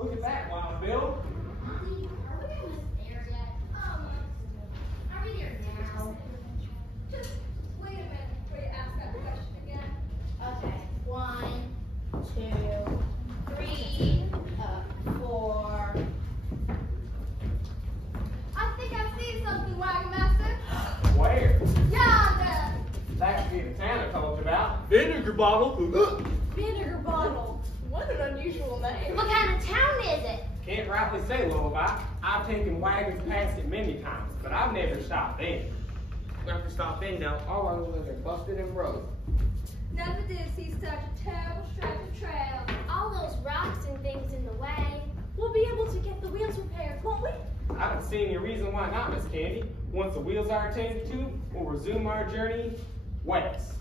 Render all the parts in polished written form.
Look at that, Wild Bill. Mommy, are we almost there yet? Are we there now? Just wait a minute before you ask that question again. Okay. 1, 2, 3, 4. I think I see something, Wagon Master. Where? Yonder. That could be the town I told you about. Vinegar Bottle. Vinegar Bottle. What an unusual name. What kind of town is it? Can't rightly say, Lullaby. I've taken wagons past it many times, but I've never stopped in. We have to stop in now. All our wheels are busted and broke. Never did see such a terrible stretch of trail. All those rocks and things in the way. We'll be able to get the wheels repaired, won't we? I don't see any reason why not, Miss Candy. Once the wheels are attended to, we'll resume our journey west.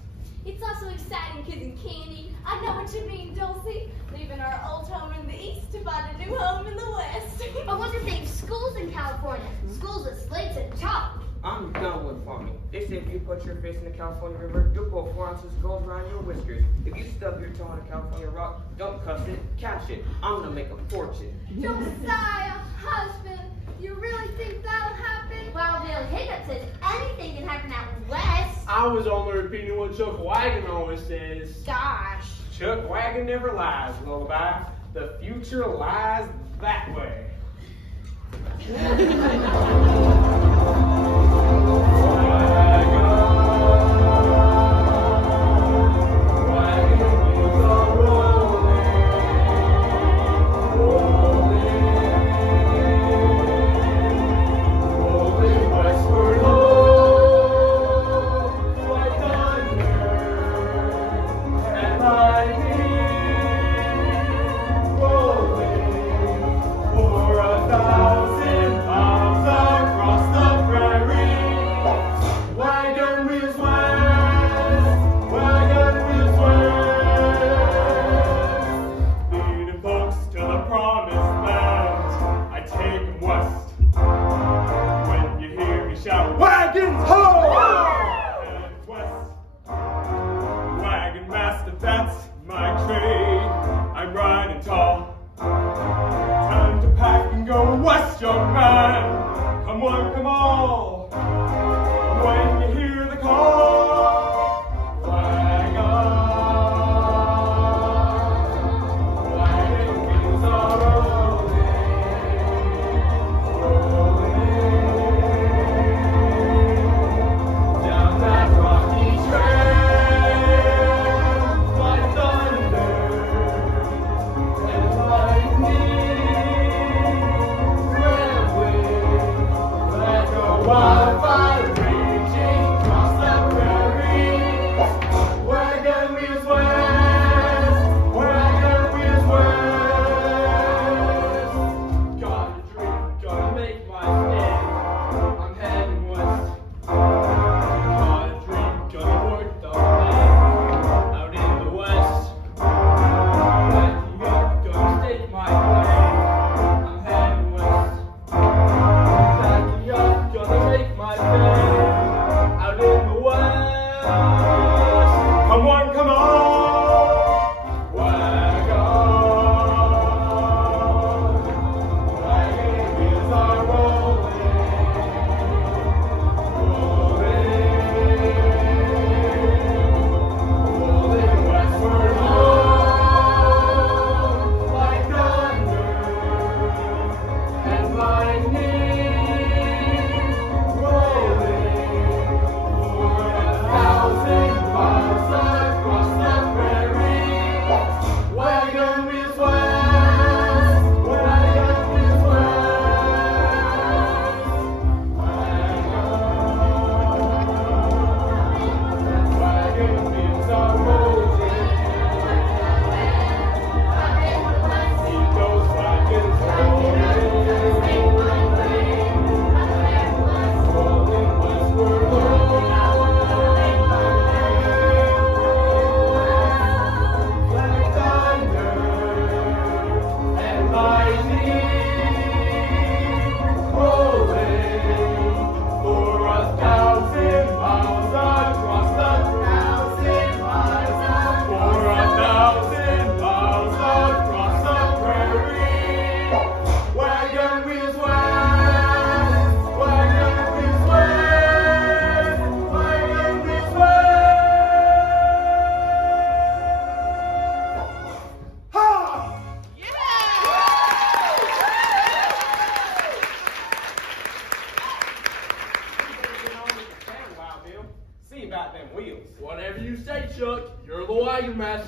It's also exciting, Kids and Candy. I know what you mean, Dulcie. Leaving our old home in the east to find a new home in the west. I wonder if they have schools in California. Schools with slates and chalk. I'm done with farming. They say if you put your face in the California River, you'll pull 4 ounces of gold around your whiskers. If you stub your toe on a California rock, don't cuss it, catch it. I'm gonna make a fortune. Josiah, husband, you really think that'll happen? Well, Bill Hiccup says anything can happen out west. I was only repeating what Chuck Wagon always says. Gosh. Chuck Wagon never lies, Lullaby. The future lies that way. Wagon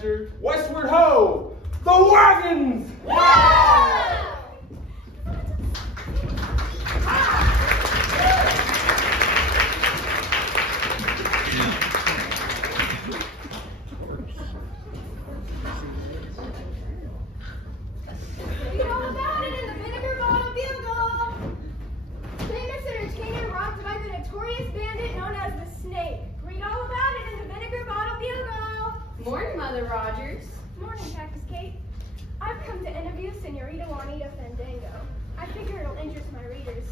master. Westward ho! The wagons! Wow! Read all about it in the Vinegar Bottle Bugle. Famous entertainer robbed by the notorious bandit known as the Snake. Read all about it in the Vinegar Bottle Bugle. Morning, Mother Rogers. Morning, Cactus Kate. I've come to interview Senorita Juanita Fandango. I figure it'll interest my readers.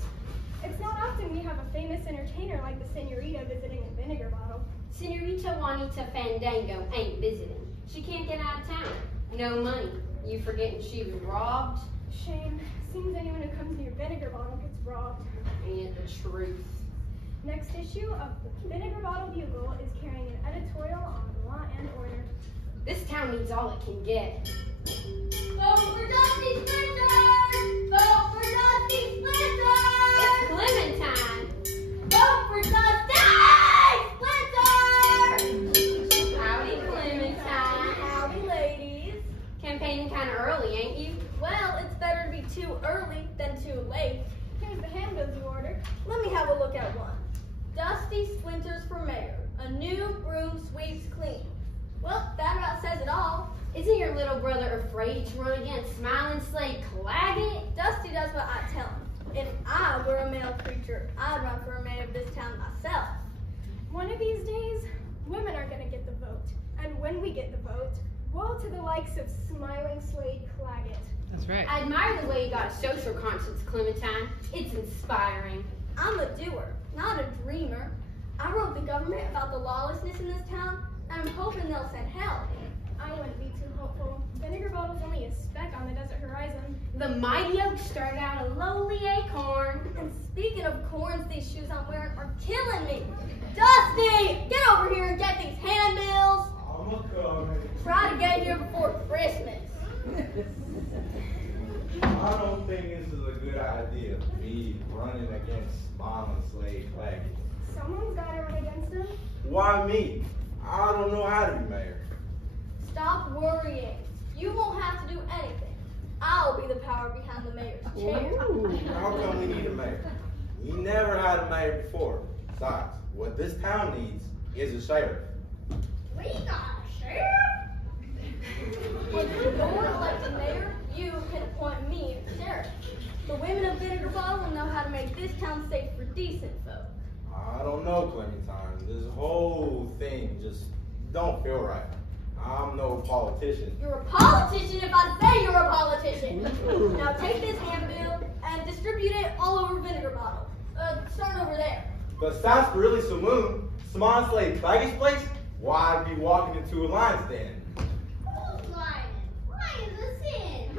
It's not often we have a famous entertainer like the Senorita visiting a Vinegar Bottle. Senorita Juanita Fandango ain't visiting. She can't get out of town. No money. You forgetting she was robbed? Shame. Seems anyone who comes near Vinegar Bottle gets robbed. Ain't the truth. Next issue of the Vinegar Bottle Bugle is carrying an editorial on law and order. This town needs all it can get. Vote for Dusty Splinters! Vote for Dusty Splinters! It's Clementine. Vote for Dusty Splinters! Howdy, Clementine. Howdy, ladies. Campaigning kind of early, ain't you? Well, it's better to be too early than too late. Here's the handbills you ordered. Let me have a look at one. Dusty Splinters for mayor. A new broom sweeps clean. Well, that about says it all. Isn't your little brother afraid to run against Smiling Slade Claggett? Dusty does what I tell him. If I were a male creature, I'd run for mayor of this town myself. One of these days, women are going to get the vote. And when we get the vote, woe to the likes of Smiling Slade Claggett. That's right. I admire the way you got a social conscience, Clementine. It's inspiring. I'm a doer, not a dreamer. I wrote the government about the lawlessness in this town, and I'm hoping they'll send help. I wouldn't be too hopeful. Vinegar Bottle's only a speck on the desert horizon. The mighty oak started out a lowly acorn. And speaking of corns, these shoes I'm wearing are killing me. Dusty, get over here and get these handbills. I'm a-coming. Try to get here before Christmas. I don't think this is a good idea, me running against Smiling Slade Claggett. Someone's got to run against him. Why me? I don't know how to be mayor. Stop worrying. You won't have to do anything. I'll be the power behind the mayor's chair. How come we need a mayor? We never had a mayor before. Besides, what this town needs is a sheriff. We got a sheriff? When you don't want to elect a mayor, you can appoint me as sheriff. The women of Vinegar Bottle will know how to make this town safe for decent folk. I don't know, Clementine. This whole thing just don't feel right. I'm no politician. You're a politician if I say you're a politician. Now take this handbill and distribute it all over Vinegar Bottle. Start over there. But Sarsaparilla Saloon, Smiling Slade Claggett's place, why I'd be walking into a lion's den. Who's lying? Lion's a sin.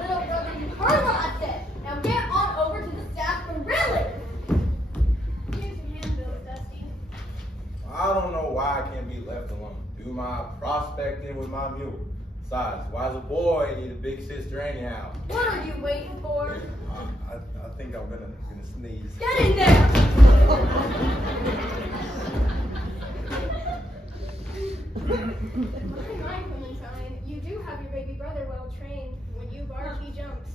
Little brother, you heard what I said. Now get on over to the Sarsaparilla. Here's your handbill, Dusty. I don't know why I can't be left alone. Do my prospecting with my mule. Besides, why's a boy need a big sister anyhow? What are you waiting for? I think I'm gonna sneeze. Get in there! My Clementine, you do have your baby brother well trained. When you bark, he jumps.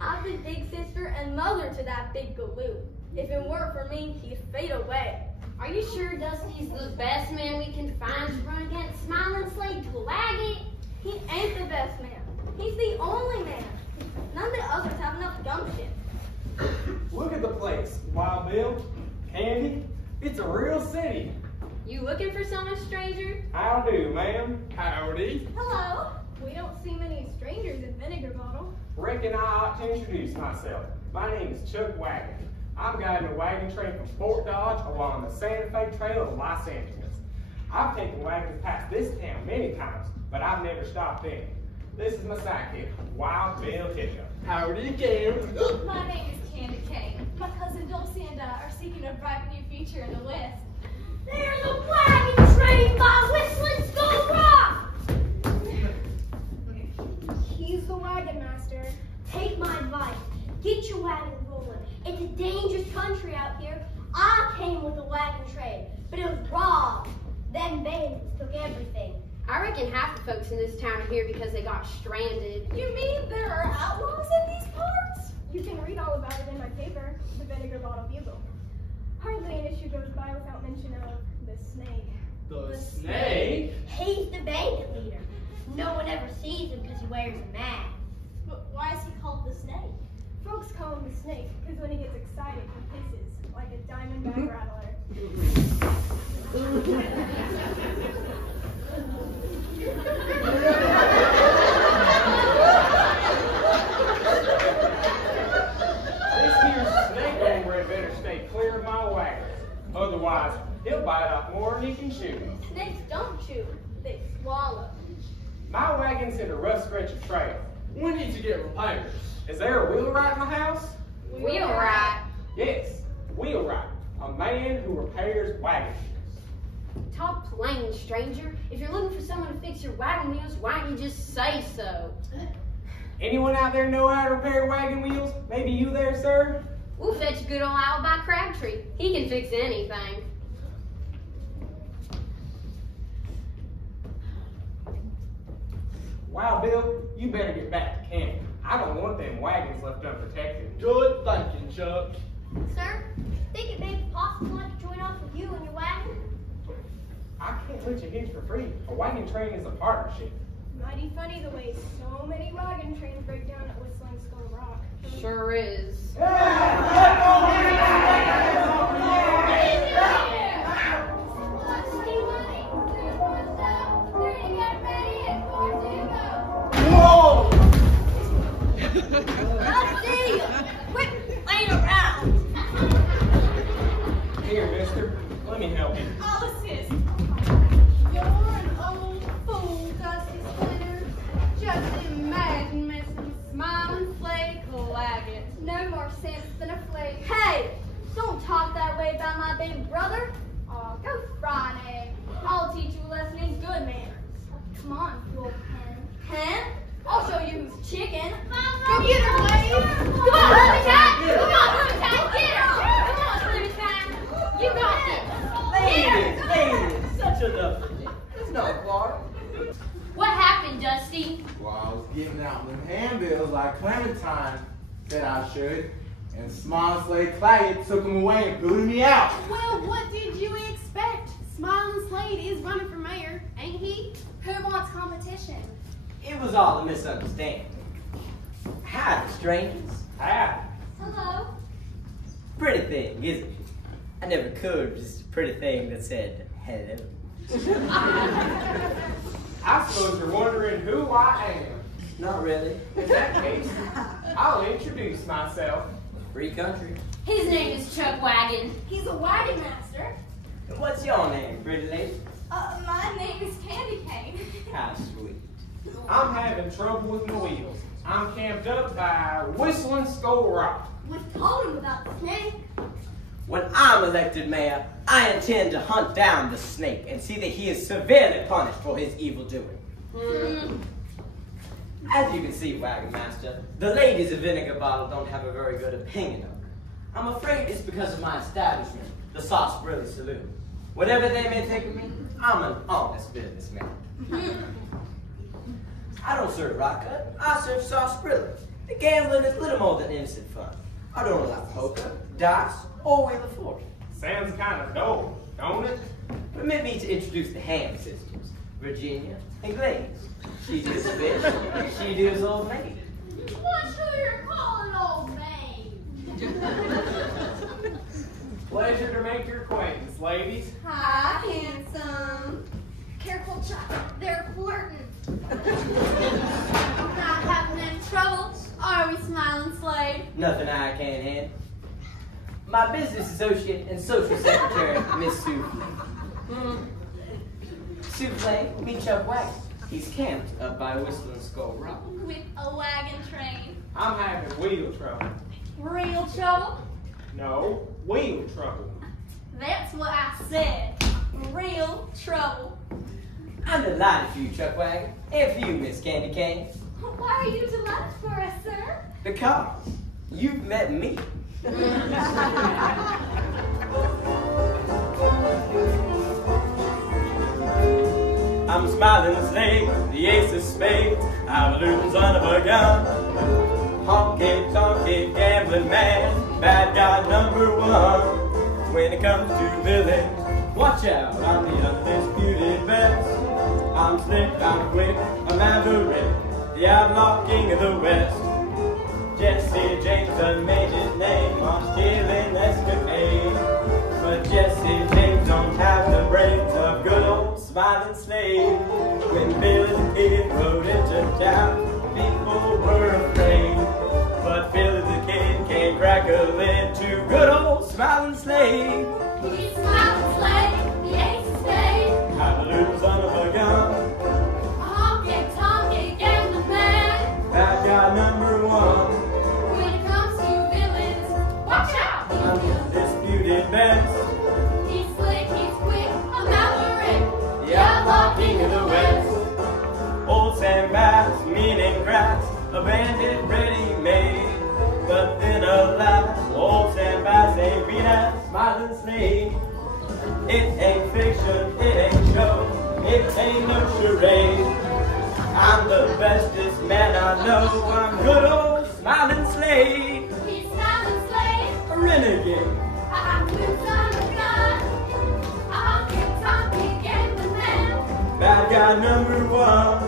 I'm the big sister and mother to that big galoo. If it weren't for me, he'd fade away. Are you sure Dusty's the best man we can find to run against Smiling Slade Claggett? He ain't the best man. He's the only man. None of the others have enough gumption. Look at the place. Wild Bill, Candy, it's a real city. You looking for someone, stranger? How do, ma'am? Howdy. Hello. We don't see many strangers in Vinegar Bottle. Reckon I ought to introduce myself. My name is Chuck Wagon. I'm guiding a wagon train from Fort Dodge along the Santa Fe Trail to Los Angeles. I've taken wagons past this town many times, but I've never stopped in. This is my sidekick, Wild Bill Hiccup. Howdy, Cam. My name is Candy Kane. My cousin Dulcie and I are seeking a bright new future in the West. There's a wagon train by Whistling Skull Rock! He's the wagon master. Take my advice. Get your wagon rolling. It's a dangerous country out here. I came with a wagon train, but it was wrong. Them bandits took everything. reckon half the folks in this town are here because they got stranded. You mean there are outlaws in these parts? You can read all about it in my paper, the Vinegar Bottle Bugle. Hardly an issue goes by without mention of the snake. The snake? He's the bandit leader. No one ever sees him because he wears a mask. But why is he called the snake? Folks call him the snake because when he gets excited, he hisses like a diamond bag rattler. This here snake hombre better stay clear of my wagon. Otherwise, he'll bite off more than he can chew. Snakes don't chew, they swallow. My wagon's in a rough stretch of trail. We need to get repairs. Is there a wheelwright in the house? Wheelwright. Yes, wheelwright. A man who repairs wagons. Talk plain, stranger. If you're looking for someone to fix your wagon wheels, why don't you just say so? Anyone out there know how to repair wagon wheels? Maybe you there, sir? We'll fetch a good old Alibi Crabtree. He can fix anything. Wow, Bill, you better get back to camp. I don't want them wagons left unprotected. Good thinking, Chuck. Sir, think it may be possible I could join off with you and your wagon? I can't let you hitch for free. A wagon train is a partnership. Mighty funny the way so many wagon trains break down at Whistling Skull Rock. Sure is. Whoa! Here, mister. Let me help you. I'll assist. You're an old fool, Dusty Splinter. Just imagine messing with smiling flake wagon. No more sense than a flake. Hey, don't talk that way about my big brother. Aw, go fry an egg. I'll teach you a lesson in good manners. Come on, fool pen. Hen? I'll show you who's chicken. Go get her, Wade. Come on, Clementine! Come on, Clementine! Get her! Come on, Clementine! You got this! Ladies, such a lovely day. It's no quarrel. What happened, Dusty? Well, I was getting out them handbills like Clementine said I should, and Small Slade Claggett took them away and booted me out. Well, what did you expect? Smiling Slade is running for mayor, ain't he? Who wants competition? It was all a misunderstanding. Hi, strangers. Hi. Hello. Pretty thing, isn't it? I never could resist a pretty thing that said hello. I suppose you're wondering who I am. Not really. In that case, I'll introduce myself. Free country. His name is Chuck Wagon. He's a wagon master. What's your name, pretty lady? My name is Candy Cane. How sweet. I'm having trouble with my wheels. I'm camped up by Whistling Skull Rock. We've told him about the snake. When I'm elected mayor, I intend to hunt down the snake and see that he is severely punished for his evil doing. As you can see, Wagon Master, the ladies of Vinegar Bottle don't have a very good opinion of me. I'm afraid it's because of my establishment, the Sarsaparilla Saloon. Whatever they may think of me, I'm an honest businessman. I don't serve rock cut, I serve sarsaparilla. The gambling is little more than innocent fun. I don't allow poker, dice, or wheel of fortune. Sounds kind of dull, don't it? Permit me to introduce the Ham sisters, Virginia and Glaze. She does fish, she does old maid. What's who you're calling old maid? Pleasure to make your acquaintance, ladies. Hi, handsome. Careful, Chuck. They're flirting. Not having any trouble, are we, Smiling Slade? Nothing I can't handle. My business associate and social secretary, Miss Souffle. Souffle, meet Chuck Wagon. He's camped up by Whistling Skull Rock. With a wagon train. I'm having wheel trouble. Real trouble? No, wheel trouble. That's what I said. Real trouble. I'm delighted for you, Chuck Wagon, and for you, Miss Candy Cane. Why are you delighted for us, sir? Because you've met me. I'm I'm smiling the slave, the ace of spades. I'm a losing son of a gun. Honky tonky gambling man, bad guy number one. When it comes to villains, watch out, I'm the undisputed best. I'm slick, I'm quick, I'm maverick, the outlaw king of the West. Jesse James done made his name on stealing escapade. But Jesse James don't have the brains of good old smiling slave. When Billy the Kid rode into town, people were afraid. But Billy the Kid can't crack a lid to good old smiling slave. He's smiling slave, the ace of spades. I'm a little son of a gun, A honky-tonky gambling man. bad guy number one. When it comes to villains, watch out! I'm the undisputed best. He's slick, he's quick, a maverick, The outlaw king of the West. Old Sam Bass, mean and crass, a bandit ready-made. But then alas, old Sam Bass ain't beat that smiling slave. It ain't fiction, it ain't show, it ain't no charade. I'm the bestest man I know, I'm good old smiling slave. he's smiling slave. A renegade, I'm loose on the gun. A honky-tonky gambling man. bad guy number one.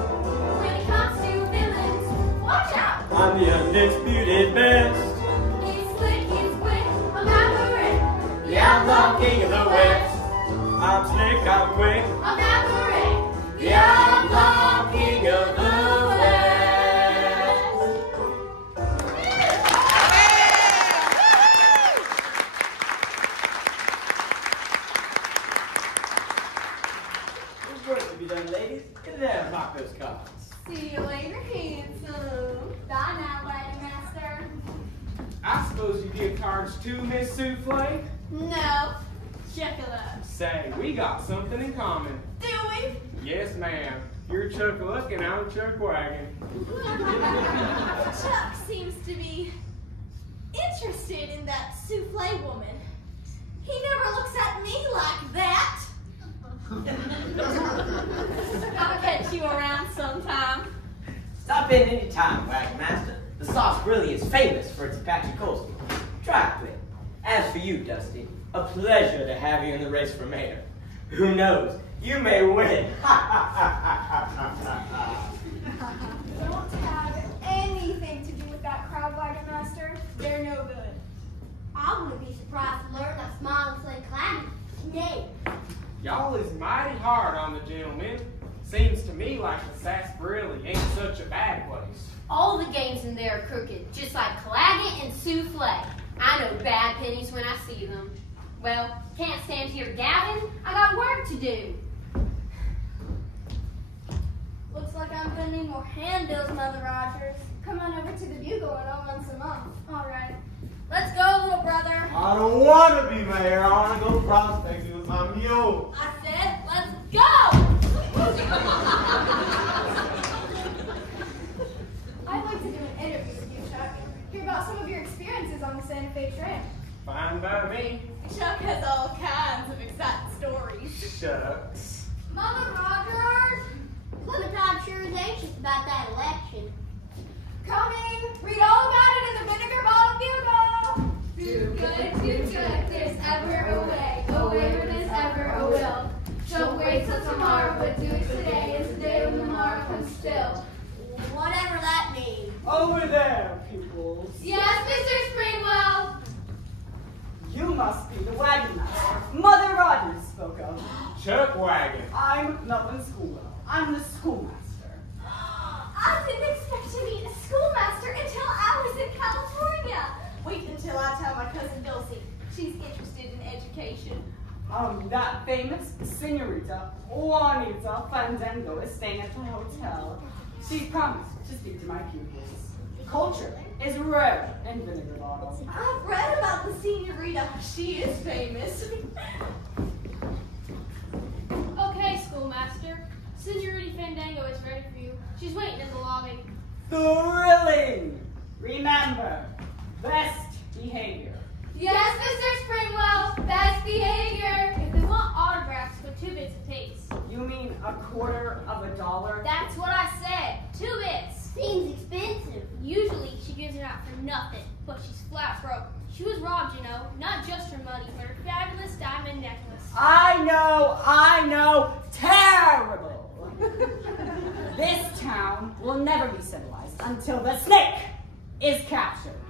When it comes to villains, watch out! I'm the undisputed best. He's slick, he's quick, a maverick, The outlaw king of the West. I'm slick, I'm quick, a maverick, the outlaw king of the West. There's work to be done, ladies. Get there and mark those cards. See you later, handsome. Bye now, Wagon Master. I suppose you give cards to Miss Souffle? No, check it out. Say, we got something in common. Do we? Yes, ma'am. You're Chuck Luck and I'm Chuck Wagon. Chuck seems to be interested in that souffle woman. He never looks at me like that. I'll catch you around sometime. Stop in any time, Wagon Master. The sauce really is famous for its Apache coleslaw. Try it, quick. As for you, Dusty, a pleasure to have you in the race for mayor. Who knows? You may win. Don't have anything to do with that crowd, Wagon Master. They're no good. I wouldn't be surprised to learn that Smiling Slave Clan is name. Y'all is mighty hard on the gentleman. Seems to me like the sarsaparilla ain't such a bad place. All the games in there are crooked, just like Claggett and Souffle. I know bad pennies when I see them. Well, can't stand here gabbing. I got work to do. Looks like I'm gonna need more handbills, Mother Rogers. Come on over to the Bugle and I'll run some off. All right. Let's go, little brother. I don't want to be mayor. I want to go prospecting with my mule. I said, let's go! I'd like to do an interview with you, Chuck. Hear about some of your experiences on the Santa Fe Trail. Fine by me. Chuck has all kinds of exciting stories. Shucks. Mother Rogers! Clementine sure is anxious about that election. Coming! Read all about it in the Vinegar Bottle Bugle! Do good, there's ever a way where there's ever a will. Don't wait till tomorrow, but do it today, and today when tomorrow comes still. Whatever that means. Over there, pupils. Yes, Mr. Springwell! You must be the wagon master Mother Rogers spoke of. Chuck Wagon. I'm Melvin Schoolwell. I'm the schoolmaster. I didn't expect to meet a schoolmaster until I was in California. Wait until I tell my cousin Dulcie. She's interested in education. That famous senorita Juanita Fandango is staying at the hotel. She promised to speak to my pupils. Culture is rare in Vinegar Bottle. I've read about the senorita. She is famous. Okay, schoolmaster. Senorita Fandango is ready for you. She's waiting in the lobby. Thrilling! Remember, best behavior. Yes, Mr. Springwell. Best behavior. If they want autographs, put 2 bits apiece. You mean $0.25? That's what I said. 2 bits. Seems expensive. Usually she gives it out for nothing, but she's flat broke. She was robbed, you know, not just her money, but her fabulous diamond necklace. I know. Terrible. This town will never be civilized until the snake is captured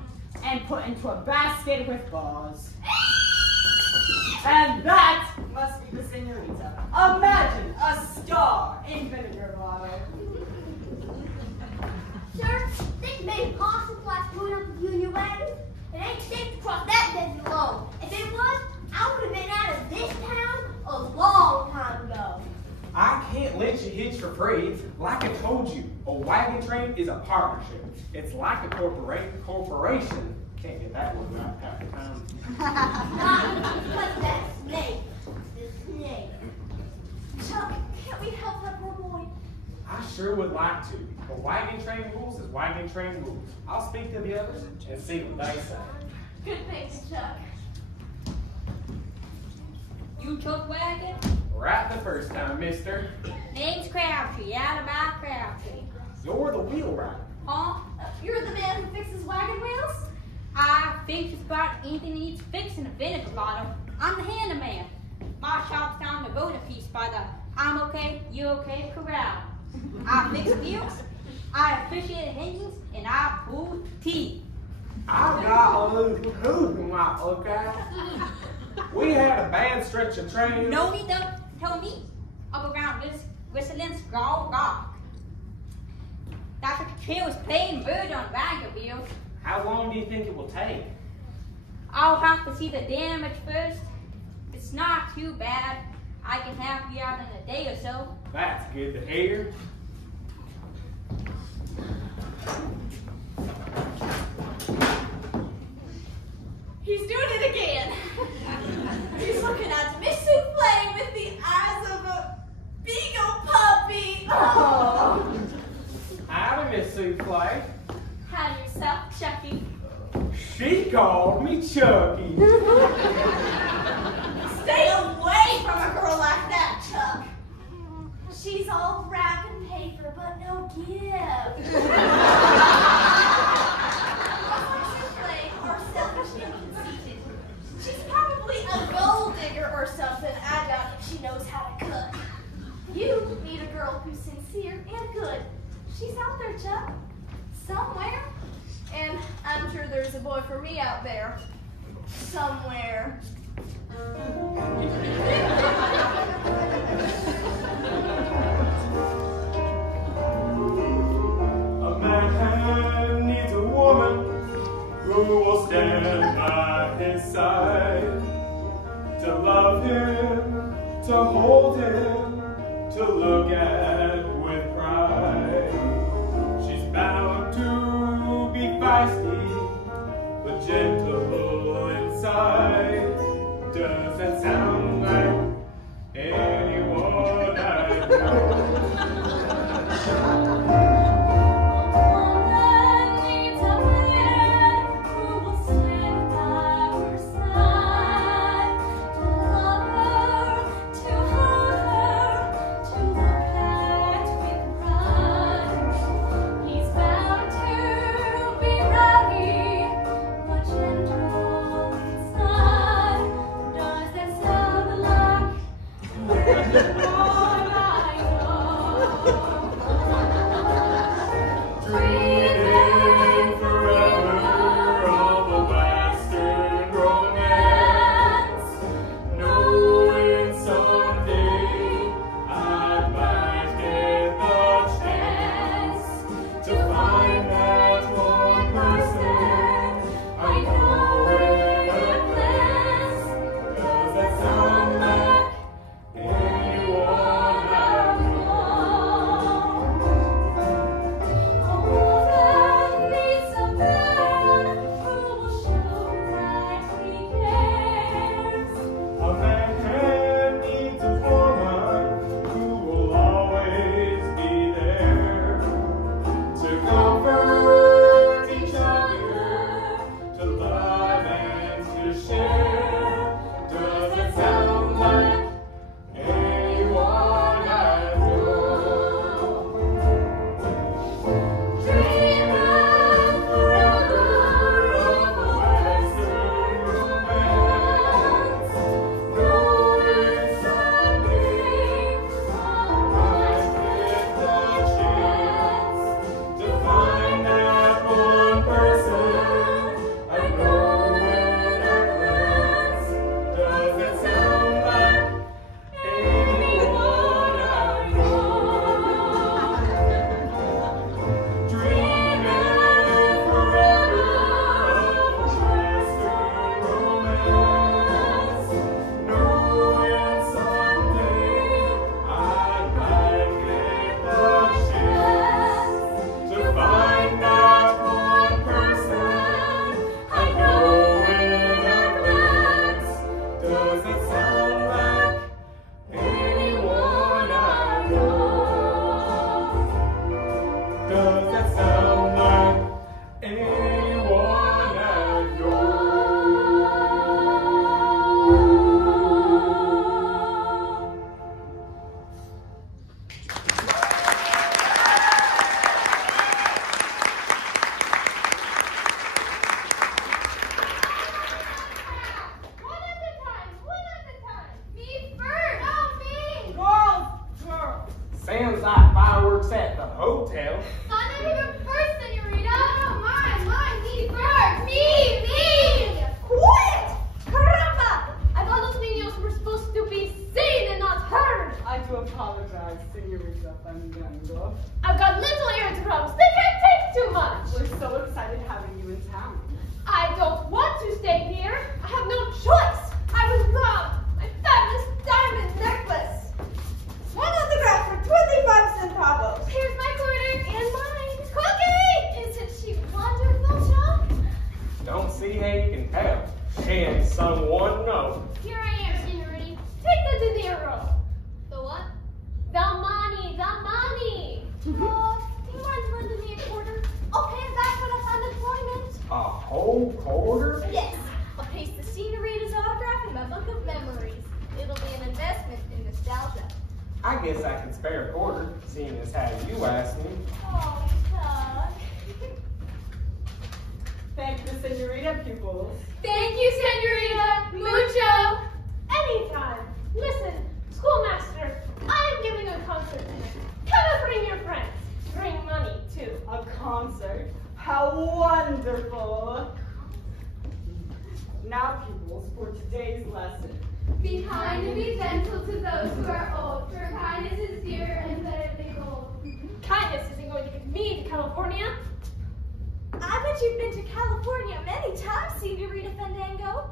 and put into a basket with balls. And that must be the senorita. Imagine a star in Vinegar Bottle. Sir, this may be possible like going up with you in your wagon. It ain't safe to cross that desert alone. If it was, I would have been out of this town a long time ago. I can't let you hitch for free. Like I told you, a wagon train is a partnership. It's like a corporation. Can't get that one right half the time. Like that snake. The snake. Chuck, can't we help that poor boy? I sure would like to. But wagon train rules is wagon train rules. I'll speak to the others and see what they say. Good thinking, Chuck. You took Wagon? Right the first time, mister. Name's Crabtree, out of my Crabtree. You're the wheelwright. Huh? You're the man who fixes wagon wheels? I fix just about anything that needs fixing a Vinegar Bottle. I'm the handyman. My shop's down the road a piece by the I'm okay, you okay corral. I fix wheels, I officiate engines, and I pull teeth. I got a little hoop in my lookout. We had a bad stretch of train. No need to tell me up around this whistling skull rock. That's what the trail is playing bird on wagon wheels. How long do you think it will take? I'll have to see the damage first. It's not too bad. I can have you out in a day or so. That's good to hear. He's doing it again. He's looking at Miss Souffle with the eyes of a beagle puppy. Oh. Howdy, Miss Souffle. Howdy yourself, Chucky. She called me Chucky. Stay away from a girl like that, Chuck. She's all wrapped in paper, but no give. Or selfish and conceited. She's probably a gold digger or something. I doubt if she knows how to cook. You need a girl who's sincere and good. She's out there, Chuck. Somewhere. And I'm sure there's a boy for me out there. Somewhere. A man needs a woman who will stand by his side, to love him, to hold him, to look at with pride. She's bound to be feisty, but gentle inside. Doesn't sound like anyone I know. To works at the hotel. My name is first, senorita. No, mine, me first. Me. Quiet! Caramba! I thought those videos were supposed to be seen and not heard. I do apologize, Senorita Fandango. I've got little eardrums. They can't take too much. We're so excited having you in town. I don't want to stay here. I have no choice. I was robbed. My fabulous diamond necklace. One autograph for 25 centavos. Here's my quarter and mine. Cookie! Isn't she wonderful, Chuck? Don't see how you can tell. Can someone know? Here I am, senorita. Take the dinero. The what? The money. Do you mind lending me a quarter? I'll pay it back when I find employment. A whole quarter? Yes. I'll paste the senorita's autograph in my book of memories. It'll be an investment in nostalgia. I guess I can spare a quarter, seeing as how you asked me. Oh, Chuck. Thank you, Senorita pupils. Thank you, senorita. Mucho. Anytime. Listen, schoolmaster, I am giving a concert tonight. Come and bring your friends. Bring money, too. A concert? How wonderful! Now, pupils, for today's lesson. Be kind and be gentle to those who are old, for kindness is dear and better than gold. Kindness isn't going to get me to California. I bet you've been to California many times, Senorita Fandango.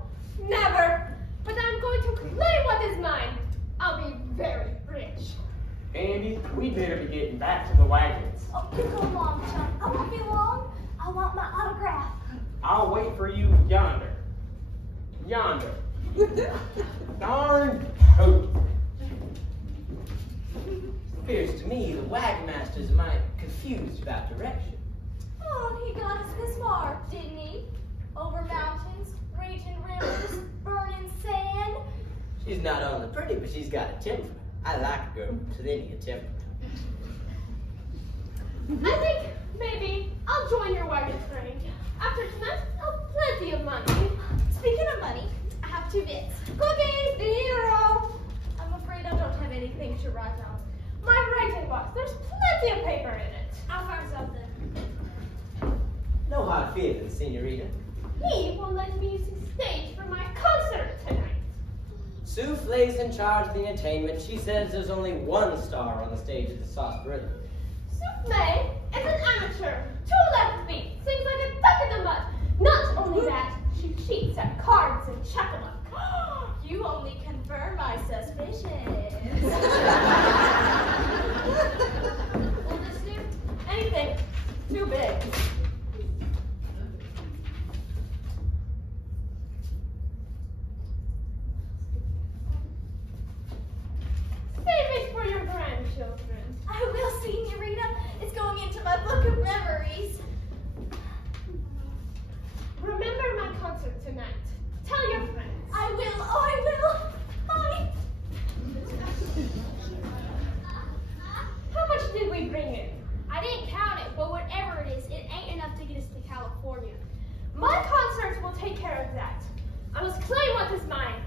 Never. But I'm going to claim what is mine. I'll be very rich. Andy, we better be getting back to the wagons. Oh, you go along, Chuck. I won't be long. I want my autograph. I'll wait for you yonder. Yonder. Darn hope. Appears to me the wagon master's might confused about direction. Oh, he got us this far, didn't he? Over mountains, raging rivers, burning sand. She's not only pretty, but she's got a temper. I like a girl with plenty of temper. I think maybe I'll join your wagon train. After tonight, I'll have plenty of money. Speaking of money, I have 2 bits. Cookies, the hero. I'm afraid I don't have anything to write on. My writing box, there's plenty of paper in it. I'll find something. No hard feelings, Senorita. He will let me use his stage for my concert tonight. Souffle's in charge of the entertainment. She says there's only 1 star on the stage at the Sarsaparilla. Souffle is an amateur. 2 left feet, sings like a duck in the mud. Not only that, she cheats at cards and chuck-a-muck. You only confirm my suspicions. Will this do? Anything. Too big. Save it for your grandchildren. I will, Senorita. It's going into my book of memories. Remember my concert tonight. Tell your friends. I will. Oh, I will. Bye. How much did we bring in? I didn't count it, but whatever it is, it ain't enough to get us to California. My concerts will take care of that. I must claim what is mine.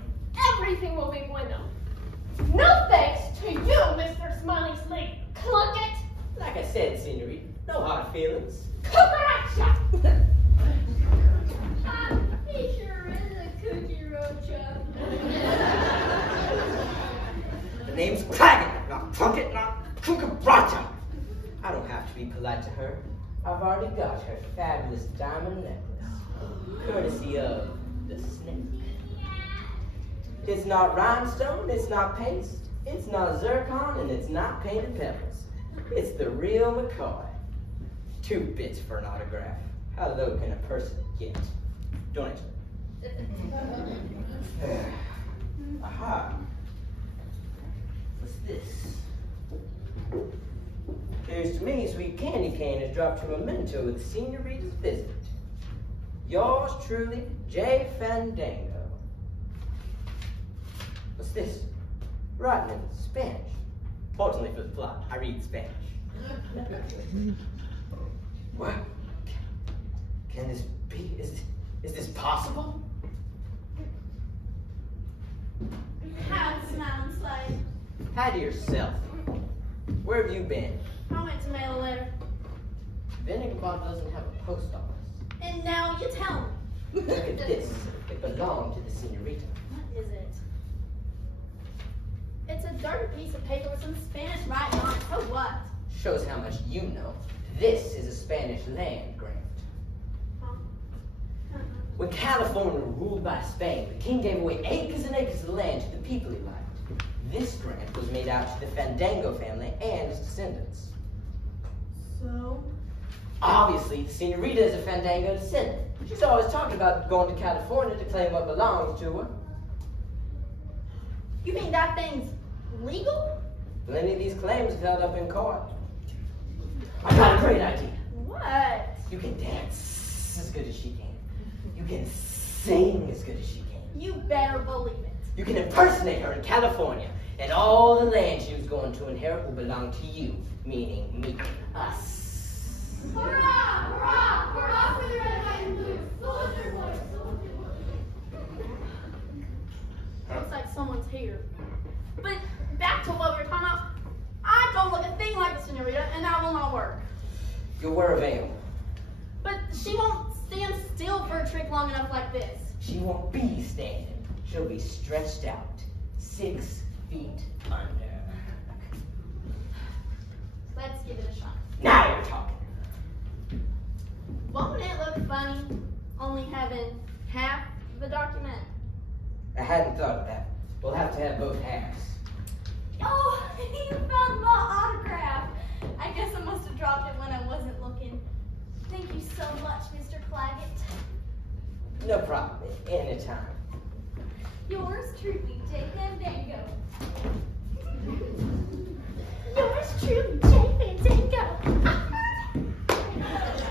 Everything will be bueno. No thanks to you, Mr. Smiley Slate. Cluck it. Like I said, Senorita, no hard feelings. Cucaracha! He sure is a cookie rocha. The name's Wagon, not Plunkett, not Cucaracha. I don't have to be polite to her. I've already got her fabulous diamond necklace, courtesy of the snake. It's not rhinestone, it's not paste, it's not zircon, and it's not painted pebbles. It's the real McCoy. 2 bits for an autograph. How low can a person get? Don't it? Aha. What's this? Appears to me Sweet Candy Cane has dropped you a memento with Senorita's visit. Yours truly, J. Fandango. What's this? Writing in Spanish. Fortunately for the plot, I read Spanish. What? Can this be? Is this possible? How's the mountain slide? Howdy yourself. Where have you been? I went to mail a letter. Vinegar Bottle doesn't have a post office. And now you tell me. Look at this. It belonged to the senorita. What is it? It's a dirty piece of paper with some Spanish writing on it. So what? Shows how much you know. This is a Spanish land grant. When California ruled by Spain, the king gave away acres and acres of land to the people he liked. This grant was made out to the Fandango family and its descendants. So? Obviously, the senorita is a Fandango descendant. She's always talking about going to California to claim what belongs to her. You mean that thing's legal? Plenty of these claims held up in court. I got a great idea. What? You can dance as good as she can. You can sing as good as she can. You better believe it. You can impersonate her in California, and all the land she was going to inherit will belong to you, meaning me, us. Hurrah! Hurrah! Hurrah for the red, white, and blue! Soldier boy! Soldier boy! Looks like someone's here. But back to what we were talking about. I don't look a thing like a senorita, and that will not work. You'll wear a veil. But she won't stand still for a trick long enough like this. She won't be standing. She'll be stretched out, 6 feet under. Let's give it a shot. Now you're talking. Won't it look funny only having half the document? I hadn't thought of that. We'll have to have both halves. Oh, you found my autograph. I guess I must have dropped it when I wasn't looking. Thank you so much, Mr. Claggett. No problem. Anytime. Yours truly, J. Fandango. Yours truly, J. Fandango.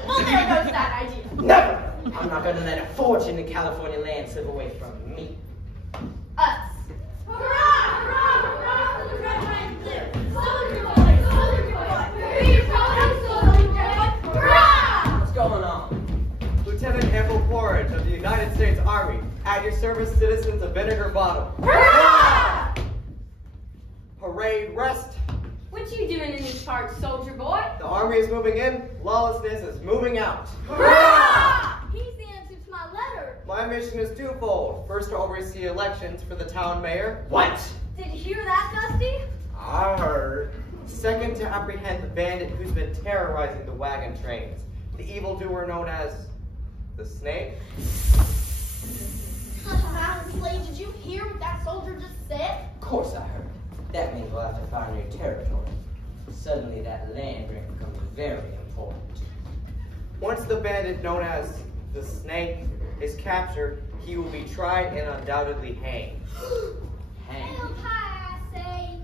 Well, there goes that idea. Never! I'm not going to let a fortune in California land slip away from me. Us. Hurrah! Hurrah! Hurrah for the red, white, and blue! Soldier boy! Soldier boy! Be proud, soldier boy! Hurrah! What's going on? Lieutenant Ample Porridge of the United States Army, at your service, citizens of Vinegar Bottle. Hurrah! Parade rest. What you doing in these parts, soldier boy? The army is moving in, lawlessness is moving out. Hurrah! He's the answer to my letter. My mission is twofold. First, to oversee elections for the town mayor. What? Did you hear that, Dusty? I heard. Second, to apprehend the bandit who's been terrorizing the wagon trains. The evildoer known as the Snake. Honestly, did you hear what that soldier just said? Of course I heard. That means we'll have to find new territory. Suddenly that land grant becomes very important. Once the bandit known as the Snake is captured, he will be tried and undoubtedly hanged. Hang. Pie, I say.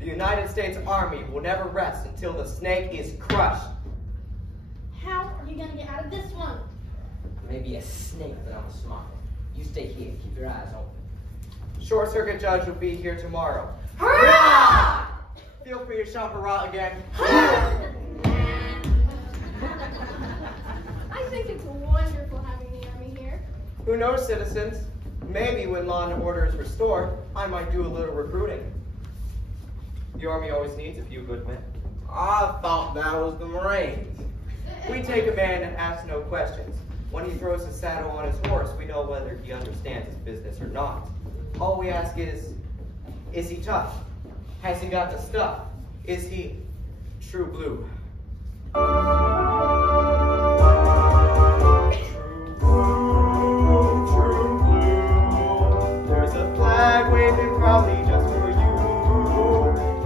The United States Army will never rest until the Snake is crushed. How are you gonna get out of this one? Maybe a snake, but I'm smart. You stay here. Keep your eyes open. Short Circuit Judge will be here tomorrow. Hurrah! Feel free to shout hurrah again. I think it's wonderful having the army here. Who knows, citizens? Maybe when law and order is restored, I might do a little recruiting. The army always needs a few good men. I thought that was the Marines. We take a man and ask no questions. When he throws his saddle on his horse, we know whether he understands his business or not. All we ask is he tough? Has he got the stuff? Is he true blue? True blue, true blue. There's a flag waving proudly just for you.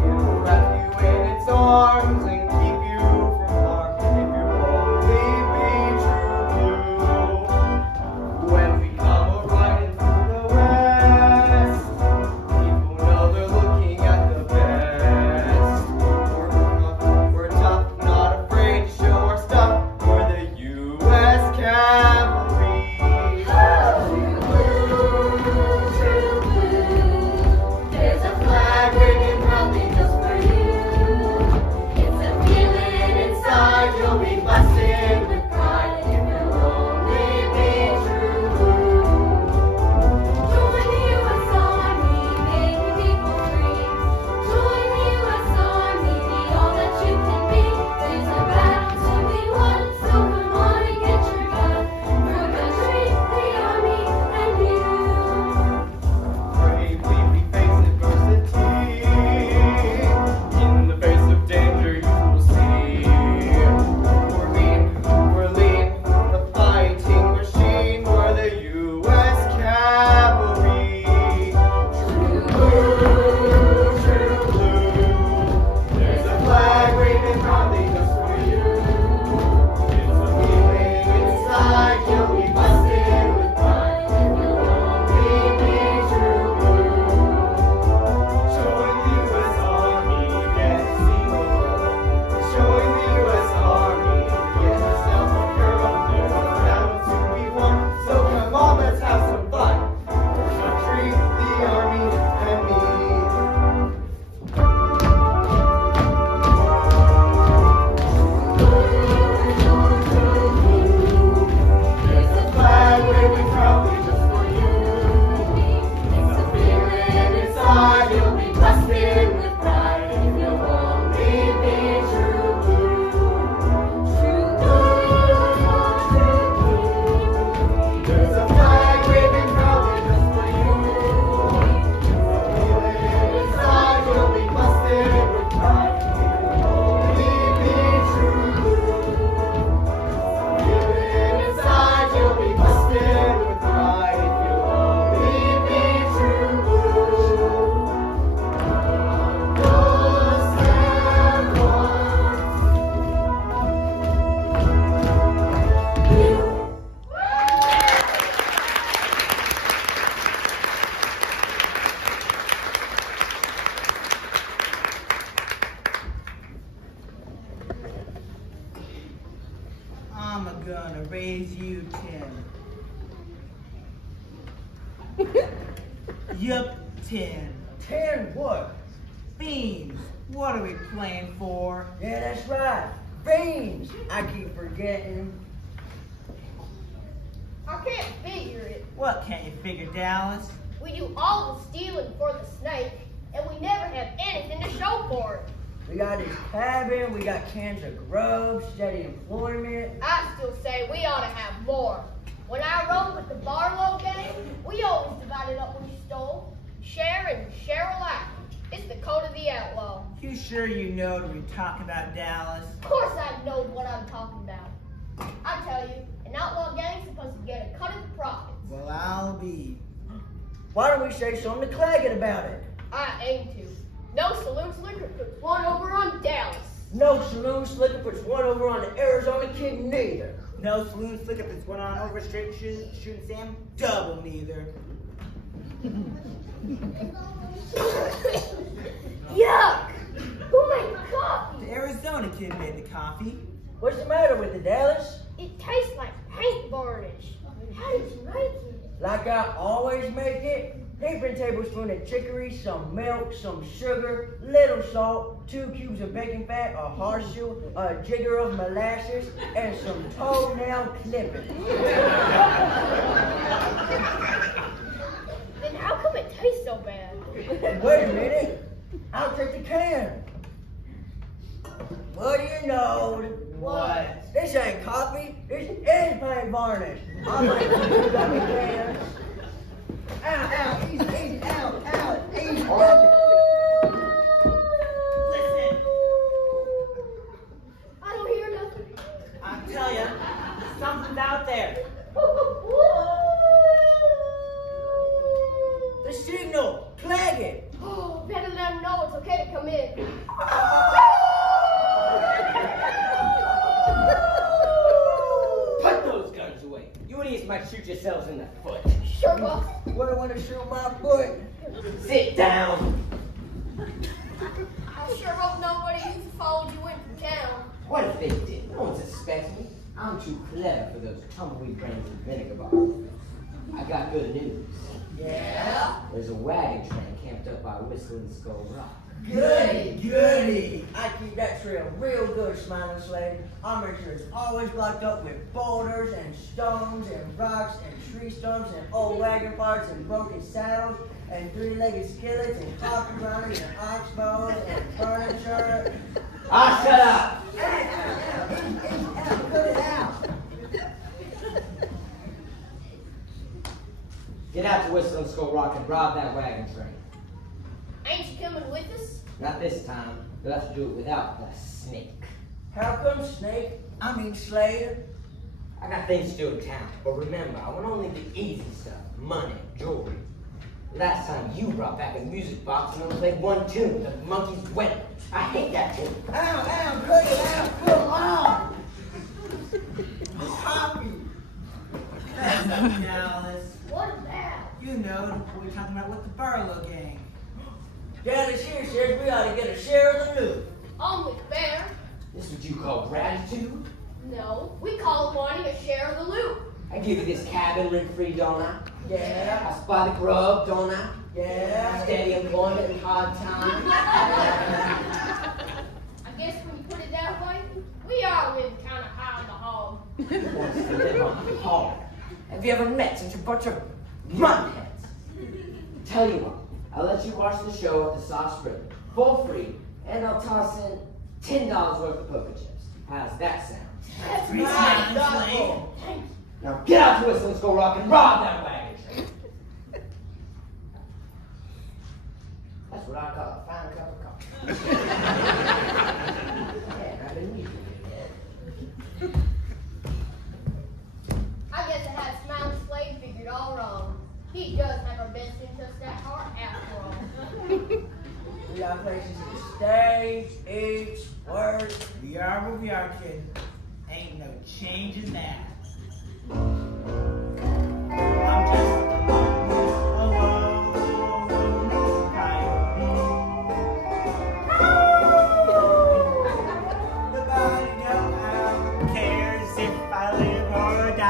It'll wrap you in its arms and keep you from harm if you only be true blue. When we come riding through the west, people know they're looking at the best. We're tough, not afraid to show our stuff. raise you 10. Yup, 10. 10 what? Beans. What are we playing for? Yeah, that's right. Beans. I keep forgetting. I can't figure it. What can't you figure, Dallas? We do all the stealing for the snake, and we never have anything to show for it. We got his cabin, we got cans of grub, steady employment. I still say we ought to have more. When I rode with the Barlow gang, we always divided up what we stole. Share and share alike. It's the code of the outlaw. You sure you know what we talking about, Dallas? Of course I know what I'm talking about. I tell you, an outlaw gang's supposed to get a cut of the profits. Well, I'll be. Why don't we say something to Claggett about it? I aim to. No saloon slicker puts one over on Dallas. No saloon slicker puts one over on the Arizona kid neither. No saloon slicker puts one on over straight shooting Sam double neither. Yuck! Who made the coffee? The Arizona kid made the coffee. What's the matter with it, Dallas? It tastes like paint varnish. How did you make it? Like I always make it. Heaping tablespoon of chicory, some milk, some sugar, little salt, 2 cubes of bacon fat, a horseshoe, a jigger of molasses, and some toenail clipping. Then how come it tastes so bad? Wait a minute. I'll take the can. What do you know? What? This ain't coffee. This is paint varnish. I'm like, you got me cans. Ow, ow, easy, easy, ow, ow, easy. Listen. I don't hear nothing. I'll tell ya, something's out there. The signal, Claggett. Oh, better let them know it's okay to come in. Put those guns away. You idiots might shoot yourselves in the foot. Sure, boss. What, I want to shoot my foot? Sit down. I sure hope nobody followed you in from town. What if they did? No one suspects me. I'm too clever for those tumbleweed brains in Vinegar Bottle. I got good news. Yeah? There's a wagon train camped up by Whistling Skull Rock. Goody, goody. I keep that trail real good, Smiling Slade. I'll make sure it's always blocked up with boulders and stones and rocks and tree stumps and old wagon parts and broken saddles and 3-legged skillets and coffee runners and ox bows and furniture. Ah, shut up! Cut it out. Get out to Whistling Skull Rock and rob that wagon train. Ain't you coming with us? Not this time. You'll have to do it without the snake. How come Snake? I mean Slade. I got things to do in town, but remember, I want only the easy stuff. Money, jewelry. Last time you brought back a music box and only played one tune, The Monkey's Wedding. I hate that tune. Ow, ow, cut it out, come on. Coffee. That's up, Dallas. What about? You know what we're talking about with the Barlow gang. Dallas here says we ought to get a share of the loot. Only fair. This is what you call gratitude? No, we call it wanting a share of the loot. I give you this cabin rent-free, don't I? Yeah. I supply the grub, don't I? Yeah. Steady employment in hard times. I guess when you put it that way, we are living kind of high on the hog. Who wants to live on the hog? Have you ever met such a bunch of mudheads? Tell you what, I'll let you watch the show at the Soft Spring for free, and I'll toss in $10 worth of poker chips. How's that sound? That's Right, right. Now get out to Whistling Skull Rock and rob that wagon train. That's what I call a fine cup of coffee. Yeah, I've been using it. I guess I had Smiling Slade figured all wrong. He does have our best interest at heart after all. We got places to stay, eat, work. We are what we are, kid. Ain't no change in that. I'm just a lone coyote. Nobody cares if I live or die.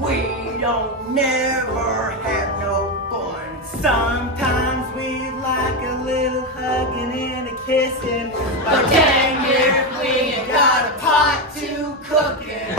We don't never have no fun. Sometimes we like a little hugging and a kissing, but dang if we ain't got a pot to cook in.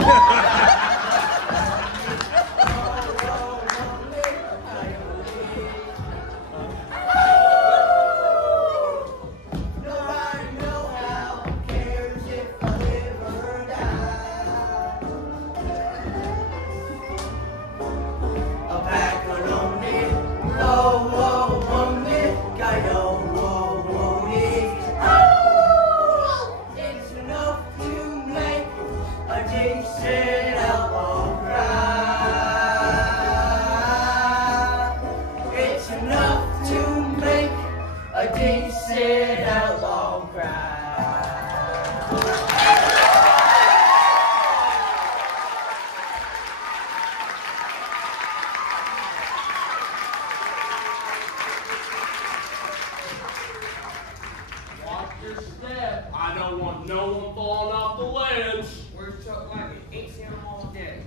I don't want no one falling off the ledge. Where's Chuck Wagon? Ain't seen him all day.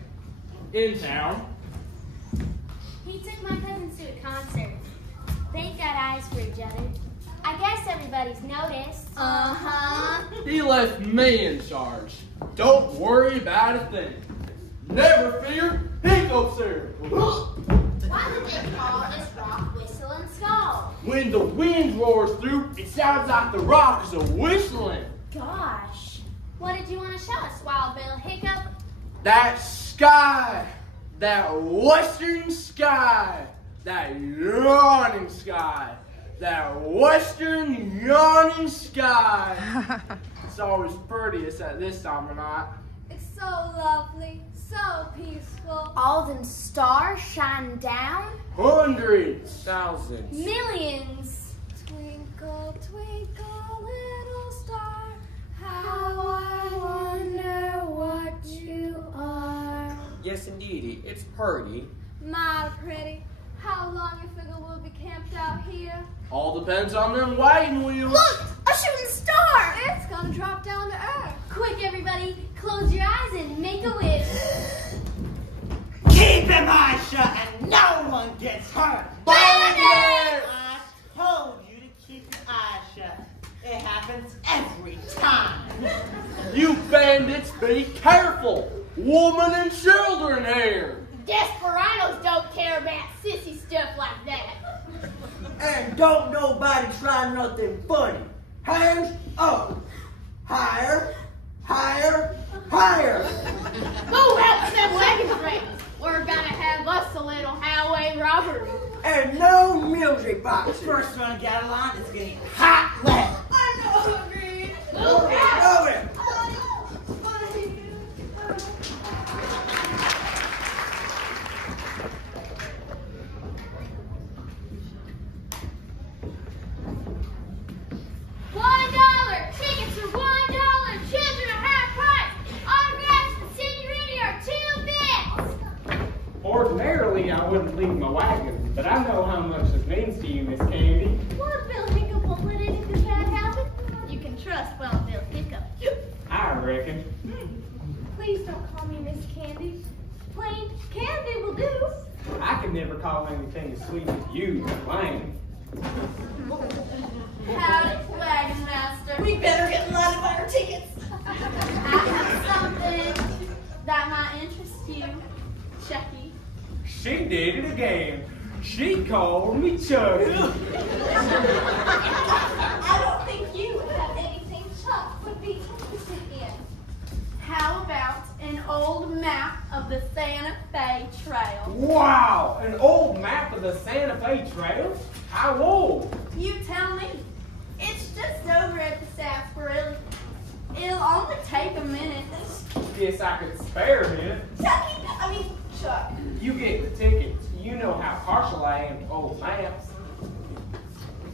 In town. He took my cousins to a concert. They've got eyes for each other. I guess everybody's noticed. Uh-huh. He left me in charge. Don't worry about a thing. Never fear, hiccup's there. Why do they call this rock whistle and skull? When the wind roars through, it sounds like the rock is a whistling. Gosh. What did you want to show us, Wild Bill Hiccup? That sky, that western sky, that yawning sky, that western yawning sky. It's always prettiest at this time of night. It's so lovely, so peaceful. All them stars shine down. Hundreds, thousands, Millions. Twinkle, twinkle, little star, how I wonder what you are. Yes, indeed. It's pretty. My pretty, how long you figure we'll be camped out here? All depends on them wagon wheels. Look, a shooting star. It's gonna drop down to earth. Quick, everybody, close your eyes and make a wish. Keep them eyes shut and no one gets hurt. Bandit! I told you to keep your eyes shut. It happens every time. You bandits, be careful. Woman and children here. Desperados don't care about sissy stuff like that. And don't nobody try nothing funny. Hands up. Higher, higher, higher. Who helps them wagon friends? We're gonna have us a little highway robbery. And no music boxes. First one to get a line is getting hot left. I'm so hungry. Move it. $1. Tickets are $1. Children are half price. Autographs and seniority are 2 bits. Ordinarily, I wouldn't leave my wagon, but I know how much this means to you, Miss Candy. Wild Bill Hiccup won't let anything bad happen. You can trust Wild Bill Hiccup. I reckon. Please don't call me Miss Candy. Plain Candy will do. I could never call anything as sweet as you, Lane. Howdy, Wagon Master. We better get in line to buy our tickets. I have something that might interest you, Chucky. She did it again. She called me Chucky. I don't think you would have anything Chuck would be interested in. How about an old map of the Santa Fe Trail? Wow, an old map of the Santa Fe Trail? How old? You tell me. It's just over at the sarsaparilla. It'll only take a minute. Guess I could spare a minute. Chuck. You get the tickets. You know how partial I am to old maps.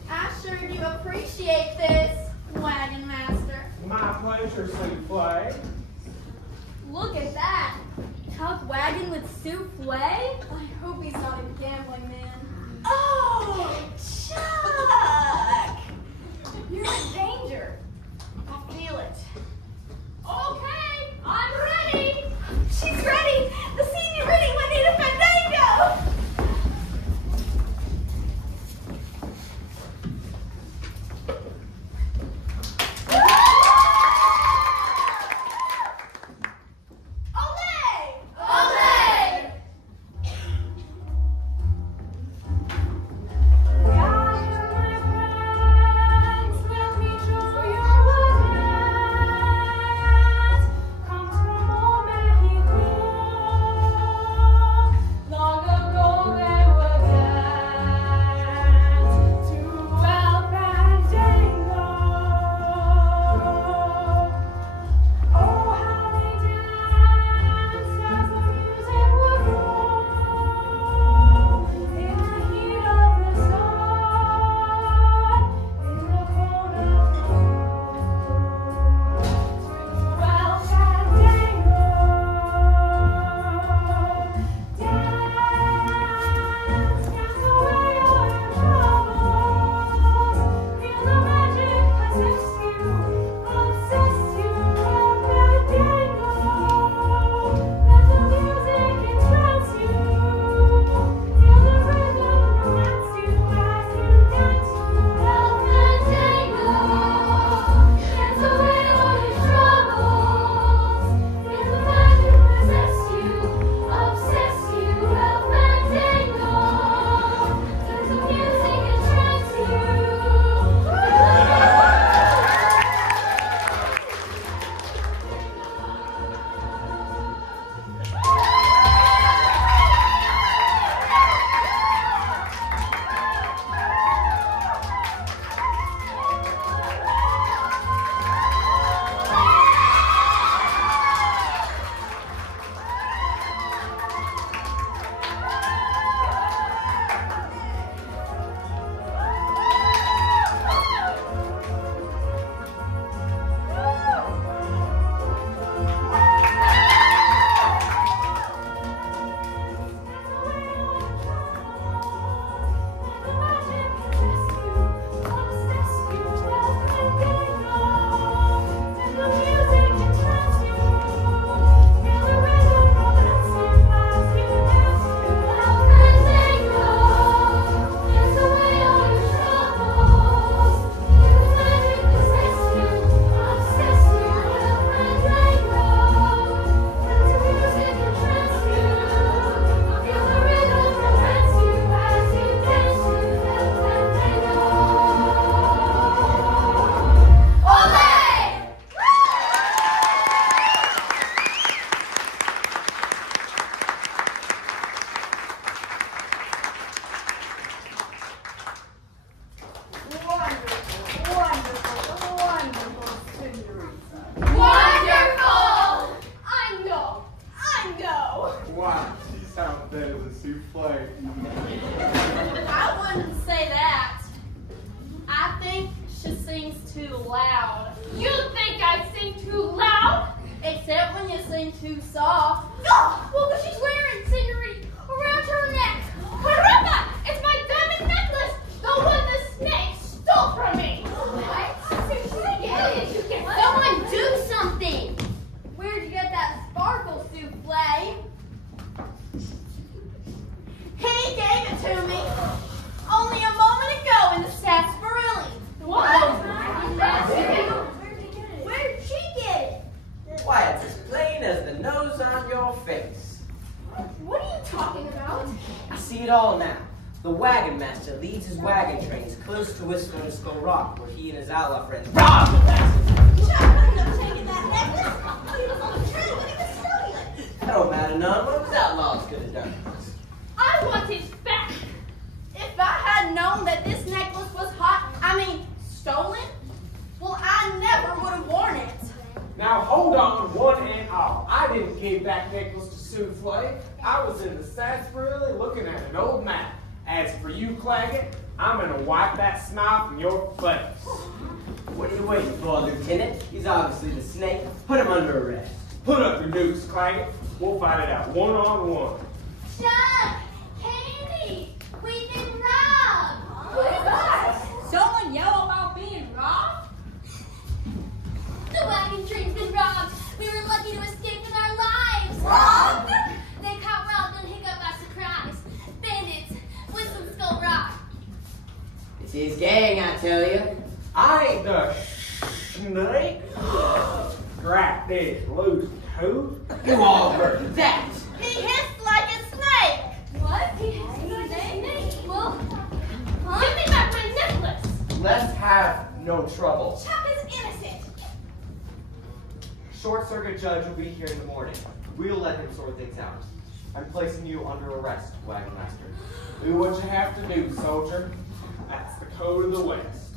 I sure do appreciate this, Wagon Master. My pleasure, souffle. Look at that. Chuck Wagon with souffle? I hope he's not a gambling man. Oh, Chuck! You're in danger. I feel it. Okay, I'm ready. She's ready. The seniority went go. Wow, she sounds dead as a souffle. I wouldn't say that. I think she sings too loud. You think I sing too loud? Except when you sing too soft. Oh, look what she's wearing, Senorita, around her neck. Caramba! It's my diamond necklace! The one the snake stole from me! What? Where did you get Someone do something! Where'd you get that sparkle souffle? He gave it to me only a moment ago in the sarsaparilla. What? Where'd she get it? Why, it's as plain as the nose on your face. What are you talking about? I see it all now. The wagon master leads his wagon trains close to Whistling Skull Rock, where he and his outlaw friends rob the bastards. Chuck couldn't have taken that necklace. He was on the train when he was stealing it. That don't matter none. What those outlaws could have done? I want it back! If I had known that this necklace was stolen, well, I never would have worn it. Now hold on, one and all. I didn't give that necklace to Souffle. I was in the sarsaparilla looking at an old map. As for you, Claggett, I'm gonna wipe that smile from your face. What are you waiting for, Lieutenant? He's obviously the snake. Put him under arrest. Put up your nukes, Claggett. We'll fight it out one-on-one. Chuck! Candy! We've been robbed! What is that? Someone yell about being robbed? The wagon train's been robbed. We were lucky to escape with our lives. Robbed? They caught Rob and Hiccup by surprise. Bandits, Whistling Skull Rock. It's his gang, I tell you. I ain't the snake. Scrap this loose tooth. You all heard that. He hissed like a snake! What? He has a snake? Well, Give me back my necklace! Let's have no trouble. Chuck is innocent! Short Circuit Judge will be here in the morning. We'll let him sort things out. I'm placing you under arrest, Wagon Master. Do what you have to do, soldier. That's the code of the West.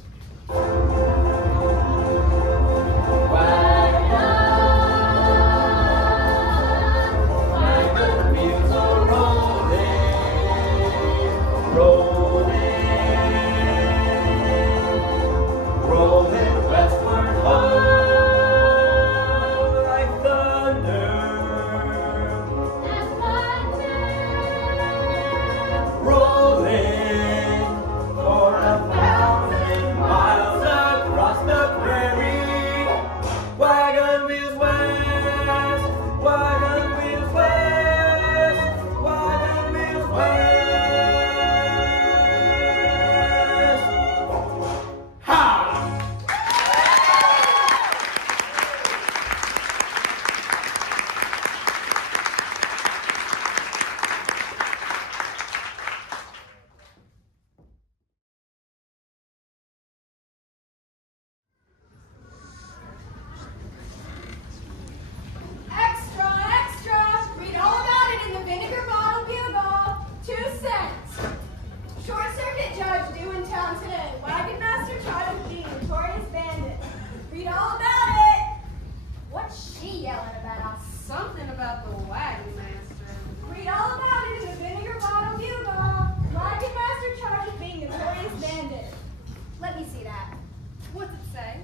Extra, extra! Read all about it in the Vinegar Bottle Bugle. 2 cents. Short Circuit Judge due in town today. Wagon Master tried with being notorious bandit. Read all about it. What's she yelling about? Something about the Wagon Master. Read all about it in the Vinegar Bottle Bugle. Wagon Master charged with being notorious bandit. Let me see that. What's it say?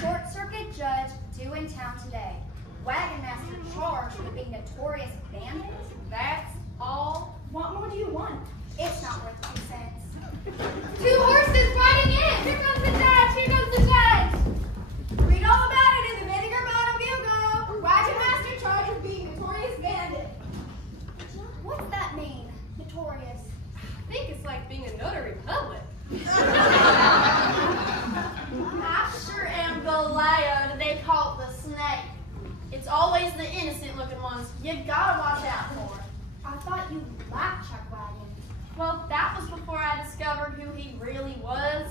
Short Circuit Judge due in town today. Wagon Master charged with being notorious bandit. That's all. What more do you want? It's not worth 2 cents. 2 horses riding in. Here comes the judge. Here comes the judge. Read all about it in the Vinegar Bottle Bugle. Wagon Master charged with being notorious bandit. What's that mean? Notorious. I think it's like being a notary public. I sure am glad they caught the snake. It's always the innocent looking ones you gotta watch out for. I thought you liked Chuck Wagon. Well, that was before I discovered who he really was.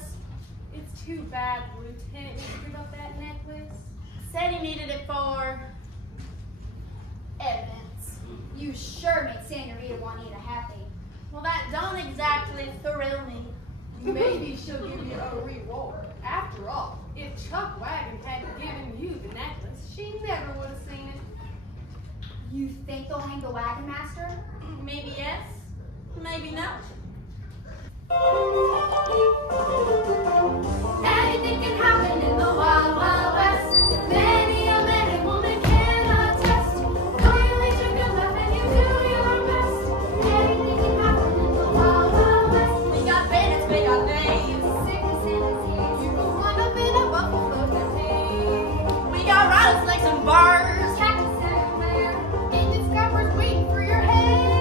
It's too bad the lieutenant didn't give up that necklace. Said he needed it for evidence. You sure made Senorita Juanita happy. Well, that don't exactly thrill me. Maybe she'll give you a reward. After all, if Chuck Wagon hadn't given you the necklace, she never would have seen it. You think they'll hang the wagon master? Maybe yes, maybe no. Anything can happen in the wild, wild west. Many a man and woman can attest. Though you reach a good life and you do your best. Anything can happen in the wild, wild west. We got bandits, we got thieves. Sickness and disease. You will wind up in a buffalo campaign. We got rattlesnakes and bars. Cactus everywhere. Indian scalpers waiting for your hair.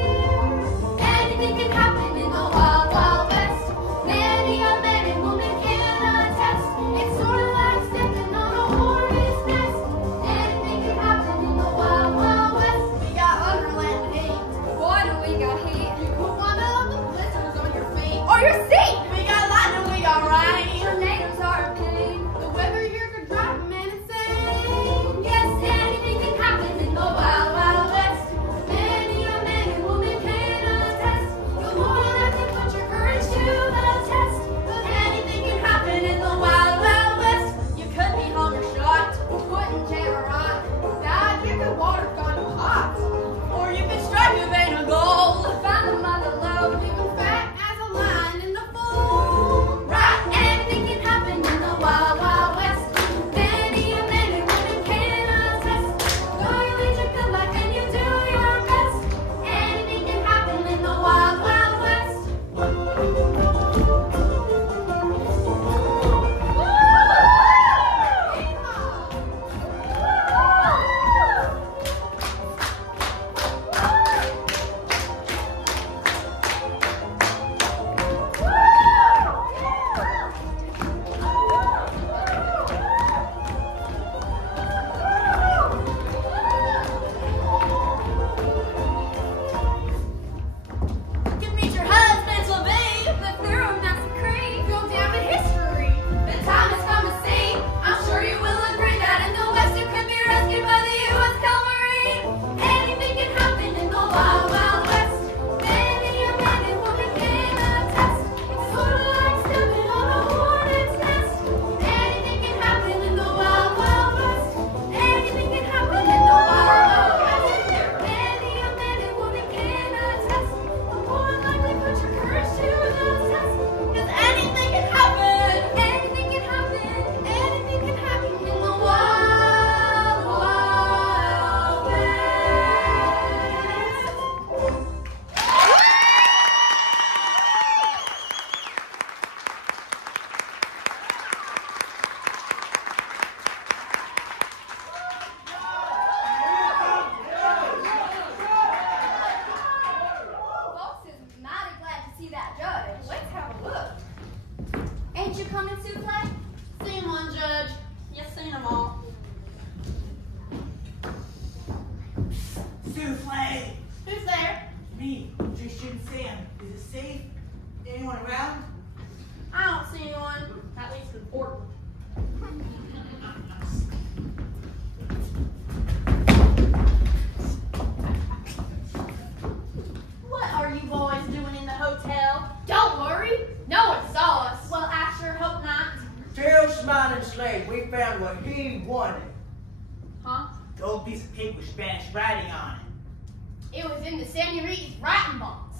Anything can happen in the wild, wild west. Many a man and woman can attest. It's sort of like stepping on a hornet's nest. Anything can happen in the wild, wild west. We got underland heat. Boy, do we got heat. You could wind up with blisters on your feet. Or your seat. We got lightning, we got rain. Tornadoes are a pain. The weather here could drive a man insane. Yes, anything can happen in the wild, wild west. Many a man and woman can attest. You'll more have to put your courage to the test. But anything can happen in the wild, wild west. You could be hung or shot. Put in jail or rot. Bad, you could water gone to hot. Or you could strike a vein of gold. Find them on the low, even fat as a lion in the fold. Right, anything can happen in the wild, wild west. Many a man and woman can attest. Though you lead your good life and you do your best. Anything can happen in the wild, wild west. You can meet your husbands will be. Live through a massacre, go down in history. The time has come to see. I'm sure you will agree that in the West you could be rescued by the U.S. Cavalry. Anything can happen in the wild, wild west. Many a man and woman can attest. It's sort of like stepping on a hornet's nest. Anything can happen in the wild, wild west. Anything can happen in the wild, wild west. Many a man and woman can attest. The more likely put your courage to the test. 'Cause anything can happen. Anything can happen. Anything can happen in the wild, wild west. Folks is mighty glad to see that judge. Let's have a look. Ain't you coming, Souffle? Seen one, Judge. You seen them all. Souffle! Who's there? Me, Tristan Sam. Is it safe? Anyone around? I don't see anyone. At least in Portland. What are you boys doing in the hotel? Don't worry, no one saw us. Well, I sure hope not. Tell Smiling Slave we found what he wanted. Huh? The old piece of paper with Spanish writing on it. It was in the senorita's writing box.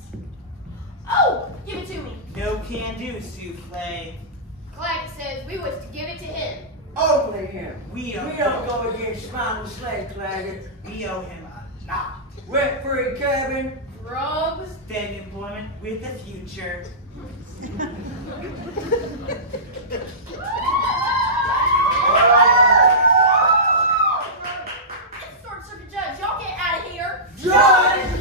Oh, give it to me. No can do, Souffle. Clyde says we was to give it to him. Only him. We don't don't go against Smiling Slave, Claggett. We owe him a lot. Rent-free cabin. Drugs. Steady employment with the future. It's short circuit, Judge. Y'all get out of here. Judge!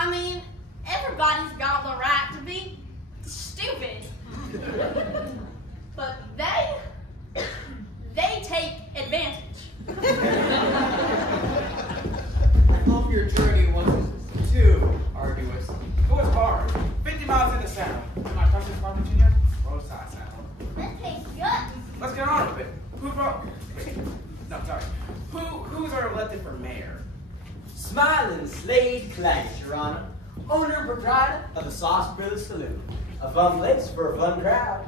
I mean, everybody's got the right to be stupid. But they take advantage. I hope your journey wasn't too arduous. It was hard. 50 miles into sound. My cousin's from Virginia, roadside sound. That tastes good. Let's get on with it. Who brought... Wait. No, sorry. Who's our elected for mayor? Smiling Slade Claggett, Your Honor, owner and proprietor of the Sarsaparilla Saloon. A fun place for a fun crowd.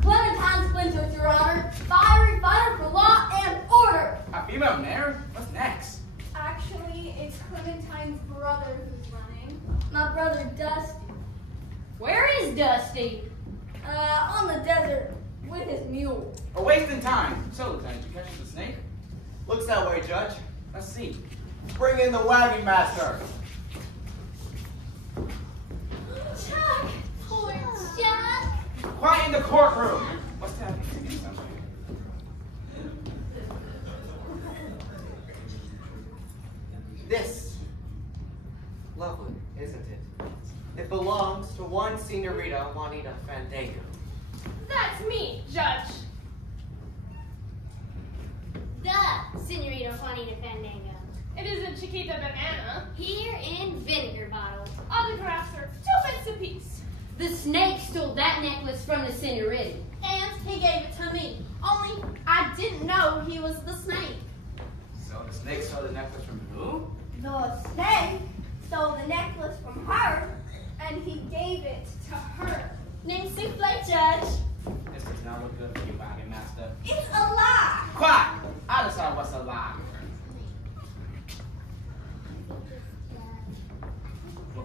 Clementine Splinters, Your Honor. Fiery fighter for law and order. A female mayor? What's next? Actually, it's Clementine's brother who's running. My brother Dusty. Where is Dusty? On the desert with his mule. We're wasting time. So, Lieutenant, you catch the snake? Looks that way, Judge. Let's see. Bring in the wagon master. Chuck! Poor Chuck! Quiet in the courtroom. What's that? This. Lovely, isn't it? It belongs to one Senorita Juanita Fandango. That's me, Judge. The Senorita Juanita Fandango. It isn't Chiquita Banana. Here in Vinegar Bottle. Autographs are 2 bits apiece. The snake stole that necklace from the Senorita. And he gave it to me. Only I didn't know he was the snake. So the snake stole the necklace from who? The snake stole the necklace from her, and he gave it to her. Named Souffle, Judge. This does not look good for you, wagon master. It's a lie. Quiet! I decide what's a lie.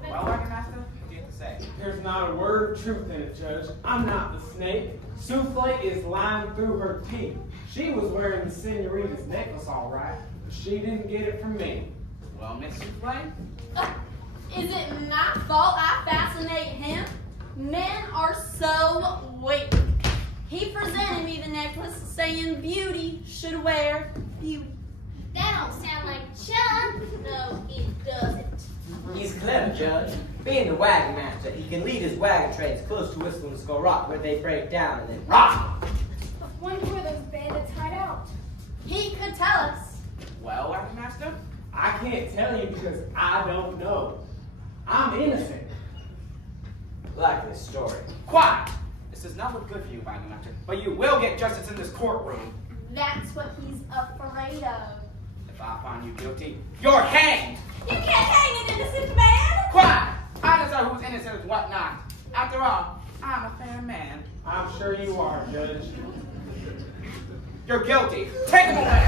Well, wagon master, what do you have to say? There's not a word of truth in it, Judge. I'm not the snake. Souffle is lying through her teeth. She was wearing the Senorita's necklace all right, but she didn't get it from me. Well, Miss Souffle? Is it my fault I fascinate him? Men are so weak. He presented me the necklace saying beauty should wear beauty. That don't sound like Chuck. No, it doesn't. He's clever, Judge. Being the wagon master, he can lead his wagon trains close to Whistle and Skull Rock, where they break down and then rock. I wonder where those bandits hide out. He could tell us. Well, wagon master? I can't tell you because I don't know. I'm innocent. Like this story. Quiet! This does not look good for you, wagon master, but you will get justice in this courtroom. That's what he's afraid of. If I find you guilty, you're hanged! You can't hang an innocent man! Quiet! I decide who's innocent and what not. After all, I'm a fair man. I'm sure you are, Judge. You're guilty. Take him away!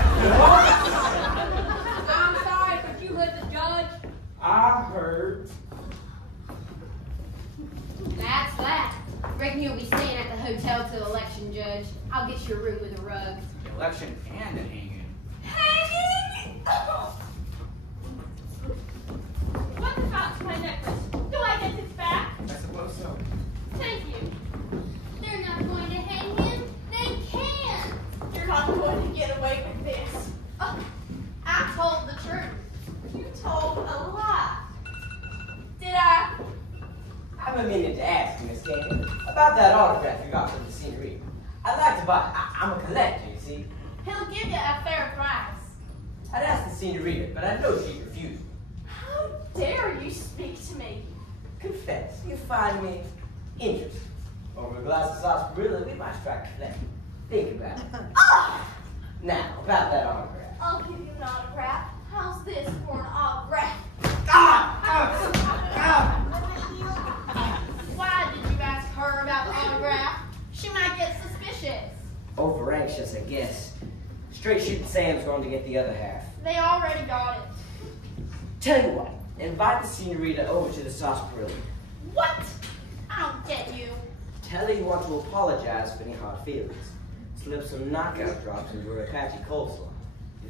I'm sorry, but you heard the judge. I heard. That's that. Reckon you'll be staying at the hotel till election, Judge. I'll get you a room with a rug. Election and a hanging. Hanging? What about my necklace? Do I get it back? I suppose so. Thank you. They're not going to hang him. They can't. You're not going to get away with this. I told the truth. You told a lie. Did I? I've been meaning to ask you, Miss Candy, about that autograph you got from the Senorita. I'd like to buy it. I'm a collector, you see. He'll give you a fair price. I'd ask the Senorita, but I know she'd refuse. How dare you speak to me? Confess, you find me interesting. Over a glass of sarsaparilla, we might strike a flame. Think about it. Now, about that autograph. I'll give you an autograph. How's this for an autograph? Why did you ask her about the autograph? She might get suspicious. Over anxious, I guess. Straight shooting Sam's going to get the other half. They already got it. Tell you what, invite the Senorita over to the sarsaparilla. What? I don't get you. Tell her you want to apologize for any hard feelings. Slip some knockout drops into her Apache coleslaw.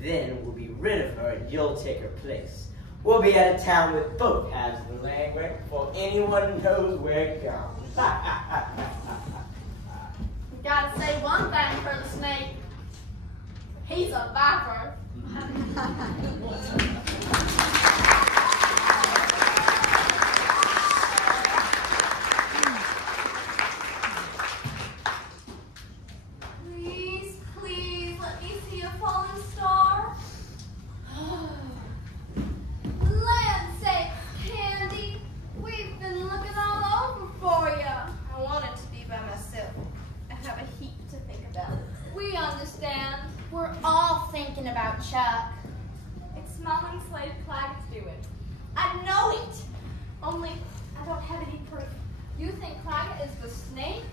Then we'll be rid of her and you'll take her place. We'll be out of town with both halves of the land grant before anyone knows where it comes. Gotta say one thing for the snake. He's a viper. Please, please, let me see a falling star. Land sakes, Candy. We've been looking all over for you. I wanted to be by myself. I have a heap to think about. We understand. We're all thinking about Chuck. Slade Claggett's doing. I know it. Only I don't have any proof. You think Claggett is the snake?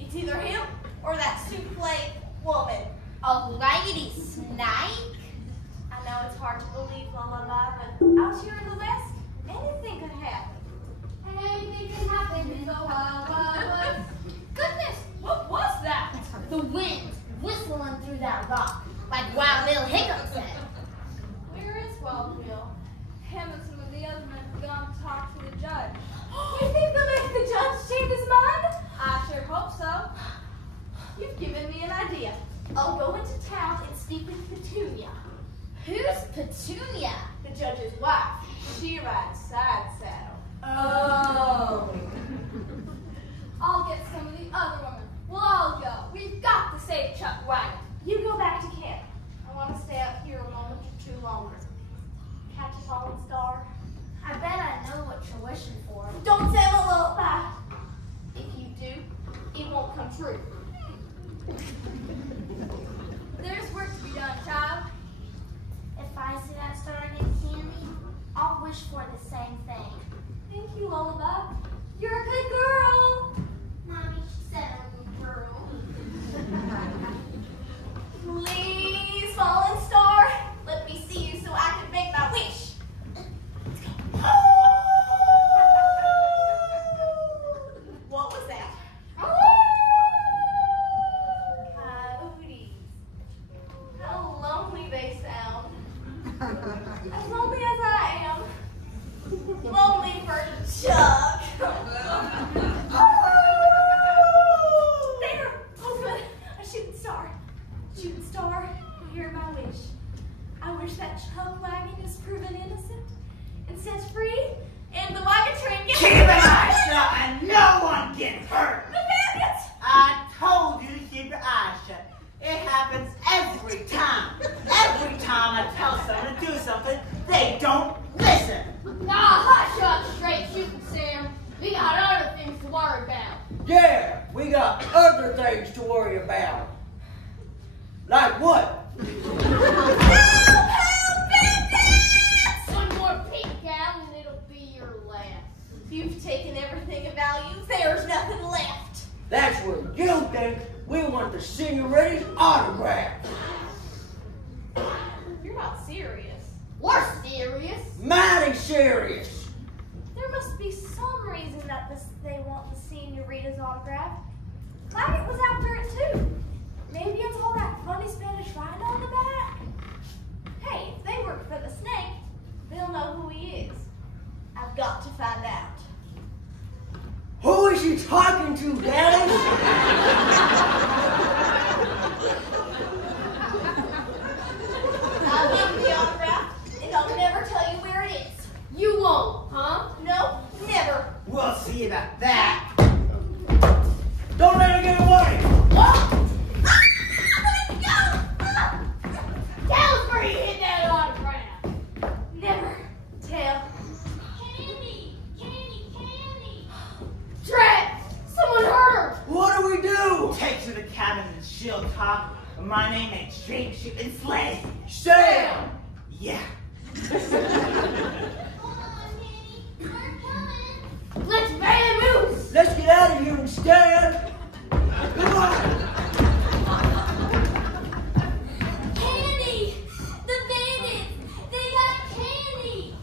It's either him or that souffle woman. A lady snake? I know it's hard to believe, Lullaby, but out here in the West, anything could happen. Anything can happen in the wild, wild west. Goodness, what was that? The wind whistling through that rock, like Wild Bill Hiccup said. Where is Wild Bill? Him and some of the other men have gone to talk to the judge. You think they'll make the judge change his mind? I sure hope so. You've given me an idea. I'll go into town and speak with Petunia. Who's Petunia? The judge's wife. She rides side saddle. Oh. I'll get some of the other women. We'll all go. We've got to save Chuck Wagon. You go back to camp. I want to stay out here a moment or two longer. Catch a falling star. I bet I know what you're wishing for. Don't say a lullaby. If you do, it won't come true. There's work to be done, child. If I see that star and get candy, I'll wish for the same thing. Thank you, Lullaby. You're a good girl. Mommy, she said I'm a girl. Please, fallen star, let me see you so I can make my wish. What was that? Coyotes. How lonely they sound. As lonely as I am. Lonely for Chuck. There! Oh good. A shooting star. Shooting star, hear my wish. I wish that Chuck Wagon is proven innocent and set free, and the wagon train gets— Keep an eye shut and no one gets hurt. The bandits! I told you to keep your eyes shut. It happens every time. Every time I tell someone to do something, they don't listen. Nah, hush up, straight shooting, Sam. We got other things to worry about. Yeah, we got other things to worry about. Like what? One more peek out and it'll be your last. You've taken everything of value. There's nothing left. That's where you think we want the senorita's autograph. You're not serious. We're serious. Mighty serious. There must be some reason that they want the senorita's autograph. Claggett was after it too. Maybe it's all that funny Spanish rhino on the back. Hey, if they work for the snake, they'll know who he is. I've got to find out. Who is she talking to, Daddy? I'll give you the autograph, and I'll never tell you where it is. You won't, huh? No, never. We'll see about that. Don't let her get away. Let go! Tell us where you hid that autograph. Never tell. Drat! Someone hurt her! What do we do? Take her to the cabin and she'll talk. My name ain't Straight Shooting Slade. Sam! Yeah. Let's vamoose! Let's get out of here instead. Come on. Candy! The bandits! They got candy!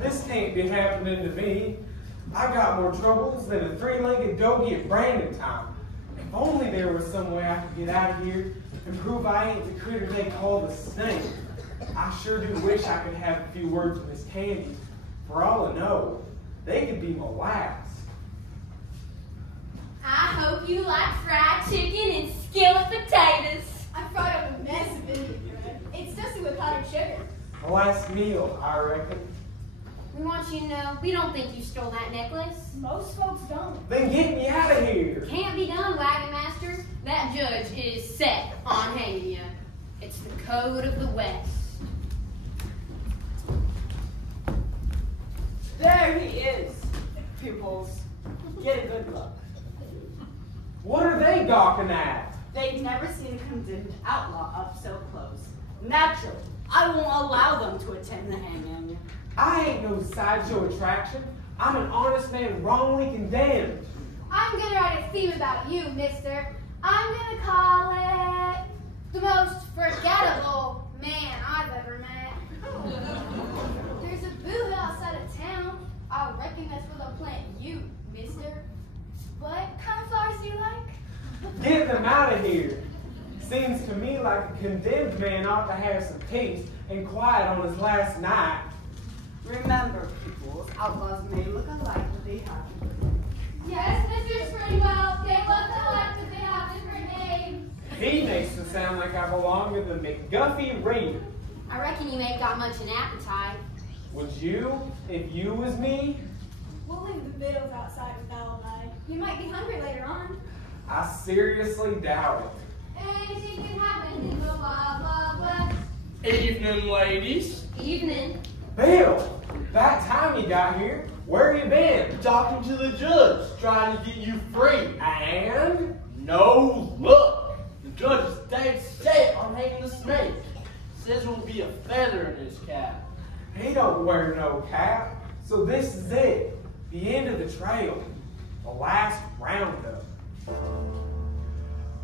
This can't be happening to me. I got more troubles than a three-legged doggy at Brandon time. If only there was some way I could get out of here and prove I ain't the critter they call the snake. I sure do wish I could have a few words with Miss Candy. For all I know, they could be my last. I hope you like fried chicken and skillet potatoes. I fried up a mess of it. It's dusty with powdered sugar. My last meal, I reckon. We want you to know, we don't think you stole that necklace. Most folks don't. Then get me out of here. Can't be done, Wagon Master. That judge is set on hanging you. It's the code of the West. There he is, pupils. Get a good look. What are they gawking at? They've never seen a condemned outlaw up so close. Naturally, I won't allow them to attend the hanging. I ain't no sideshow attraction. I'm an honest man wrongly condemned. I'm gonna write a theme about you, mister. I'm gonna call it the most forgettable man I've ever met. There's a boo outside of town. I reckon that's where they'll plant you, mister. What kind of flowers do you like? Get them out of here. Seems to me like a condemned man ought to have some peace and quiet on his last night. Remember, pupils, outlaws may look alike, but they have different. Yes, Mr. Springwell, they look alike, but they have different names. He makes it sound like I belong to the McGuffey Ring. I reckon you ain't got much an appetite. Would you, if you was me? We'll leave the victuals outside with Alibi. You might be hungry later on. I seriously doubt it. Anything can happen in the Wild Wild West. Evening, ladies. Evening. Bill, about time you got here. Where you been? Talking to the judge, trying to get you free. And? No luck. The judge is dead set on hanging the snake. Says there will be a feather in his cap. He don't wear no cap. So this is it. The end of the trail. The last roundup.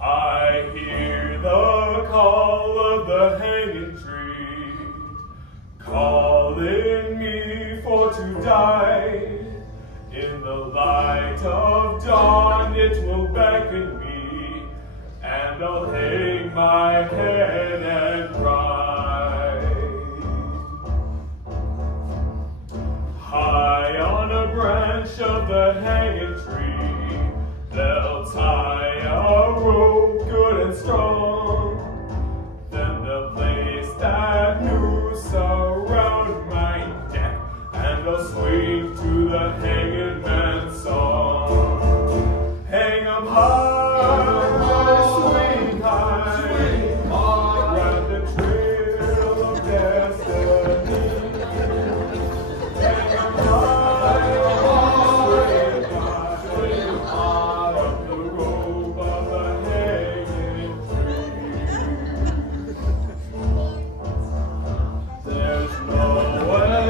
I hear the call of the hanging tree, calling me for to die. In the light of dawn it will beckon me, and I'll hang my head and cry. High on a branch of the hanging tree, they'll tie a rope good and strong. Then they'll place that noose around my neck, and they'll swing to the hanging man's song. Hang 'em high, swing high, around the trail of destiny. Hang 'em high, swing high, up the rope of the hanging tree. There's no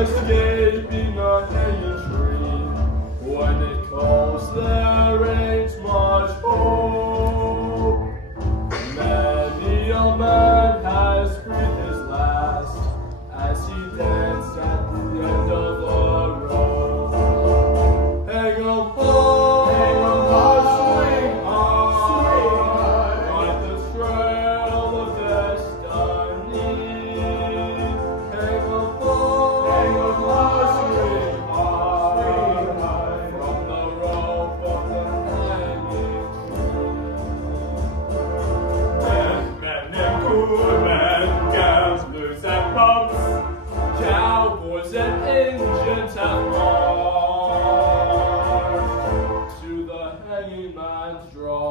escaping a hanging tree. When it calls, there ain't much hope. Many a man has breathed his last as he danced at the end of the road. Hang 'em high, swing high, on the trail of destiny. Hang 'em high, swing high, from the rope of the hanging tree. Men and good men, gamblers and punks, cowboys and Indians have marched to the hanging man's draw.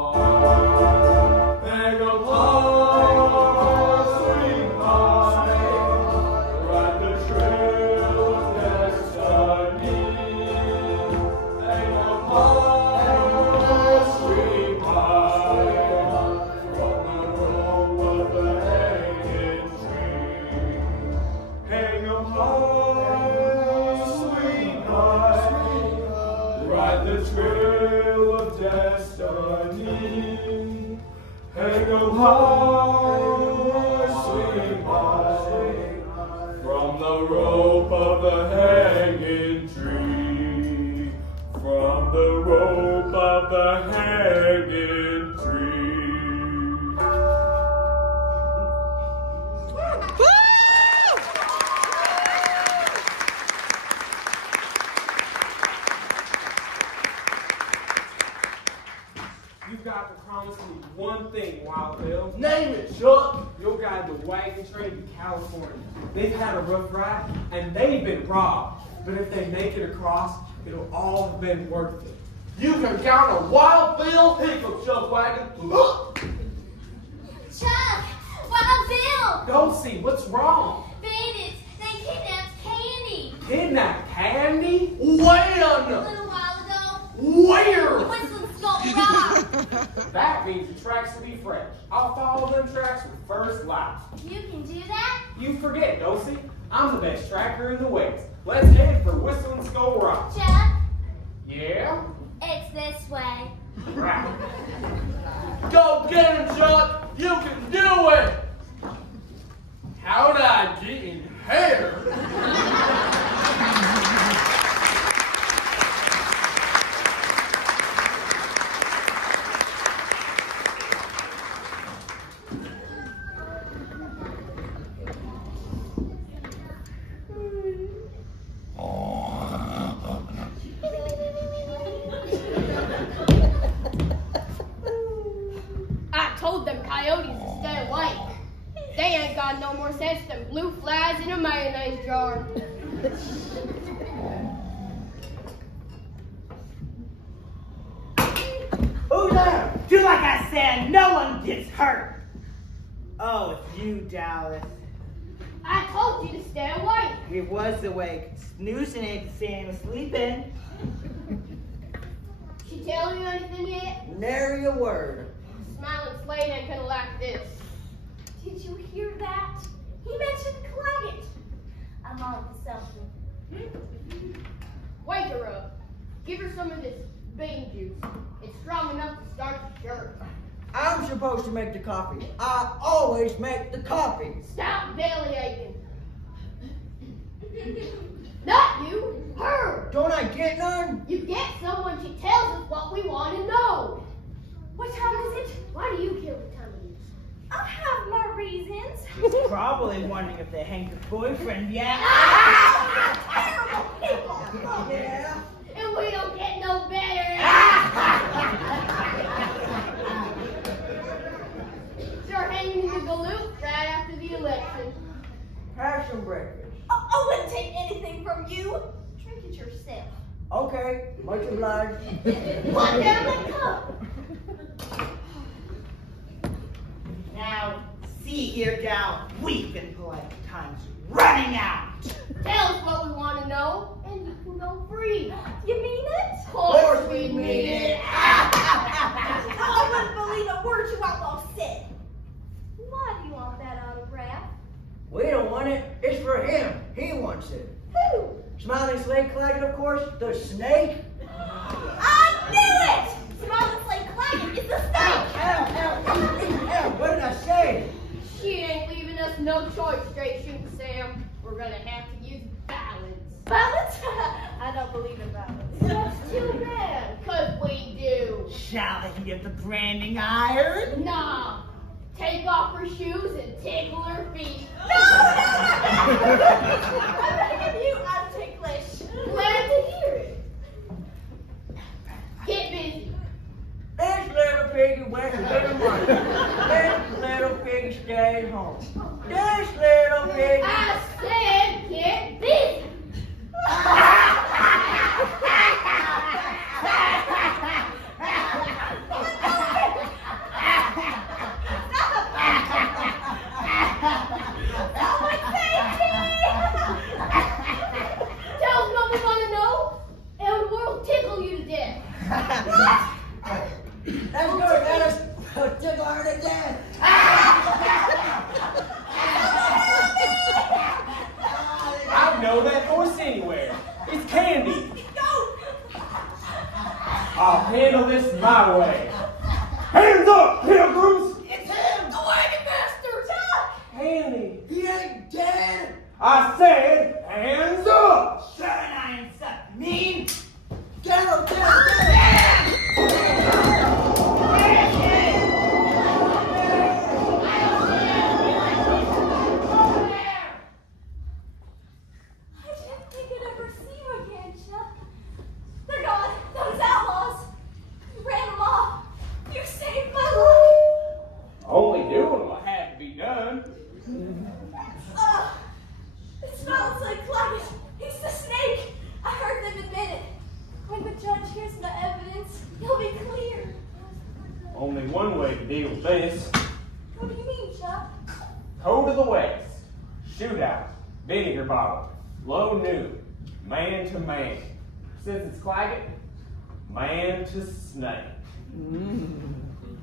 Hang 'em high, swing high, ride the trail of destiny. Hang 'em high, swing high, from the rope of the hanging tree. Hang 'em high, swing high, ride the trail of destiny. Hang 'em high, swing high, from the rope of the hanging tree. From the rope of the hanging tree. You've got to promise me one thing, Wild Bill. Name it, Chuck. You'll guide the wagon train to California. They've had a rough ride, and they've been robbed. But if they make it across, it'll all have been worth it. You can count a Wild Bill hiccup, Chuck Wagon. Dulcie, what's wrong? Bandits, they kidnapped Candy. Kidnapped Candy? A When? little while ago. Where? Whistling Skull Rock. That means the tracks will be fresh. I'll follow them tracks with first light. You can do that? You forget, Dulcie. I'm the best tracker in the West. Let's head for Whistling Skull Rock. Chuck, Yeah? it's this way. Right. Go get him, Chuck! You can do it! How'd I get in here? I told them coyotes to stay away. They ain't got no more sense than blue flies in a mayonnaise jar. Who's there? Do like I said, no one gets hurt. Oh, it's you, Dallas. I told you to stay awake. It was awake. Snoozing ain't the same as sleeping. She tell you anything yet? Nary a word. Smiling Slade ain't gonna like this. Did you hear that? He mentioned Claggett. I'm on to something. Wake her up. Give her some of this bean juice. It's strong enough to start the shirt. I'm supposed to make the coffee. I always make the coffee. Stop belly aching. Not you, her. Don't I get none? You get some when she tells us what we want to know. What time is it? Why do you kill the tummies? I have my reasons. She's probably wondering if they hanged her boyfriend yet. Terrible people. Yeah. And we don't get no better. You're hanging the galoot right after the election. Have some breakfast. I wouldn't take anything from you. Drink it yourself. Okay, much obliged. Put down the cup. Now, see here, Dal, we've been polite. Time's running out. Tell us what we want to know, and you can go free. You mean it? Of course we mean it. I wouldn't believe a word you outlaw said. Why do you want that autograph? We don't want it. It's for him. He wants it. Who? Smiling Slade Claggett, of course. The snake. I knew it! Smiling Slade Claggett is the snake! Ow, what did I say? She ain't leaving us no choice, straight shooting Sam. We're gonna have to use balance. Balance? I don't believe in balance. That's too bad, 'cause we do. Shall he have the branding iron? Nah. Take off her shoes and tickle her feet. No! I'm begging you, I'm ticklish. Glad to hear it. Get busy. This little piggy went and got money. This little piggy stayed home. This little piggy. I said get busy. Tell us what we want to know, and we'll tickle you to death. That's good, Dennis. We'll tickle her to death. I know that voice anywhere. It's Candy. I'll handle this my way. Hands up, pilgrims! It's him! The wagon master! Chuck! Candy. He ain't dead. I said, hands up! Sure, and I ain't something mean. Get him, get him, I didn't think I'd ever see you again, Chuck. They're gone. Those outlaws. You ran them off. You saved my life. Only doing what had to be done. It smells like Claggett. He's the snake. I heard them admit it. When the judge hears the evidence, he'll be clear. Only one way to deal with this. What do you mean, Chuck? Code of the West. Shootout, Vinegar Bottle, Low Noon, Man to Man. Since it's Claggett, Man to Snake.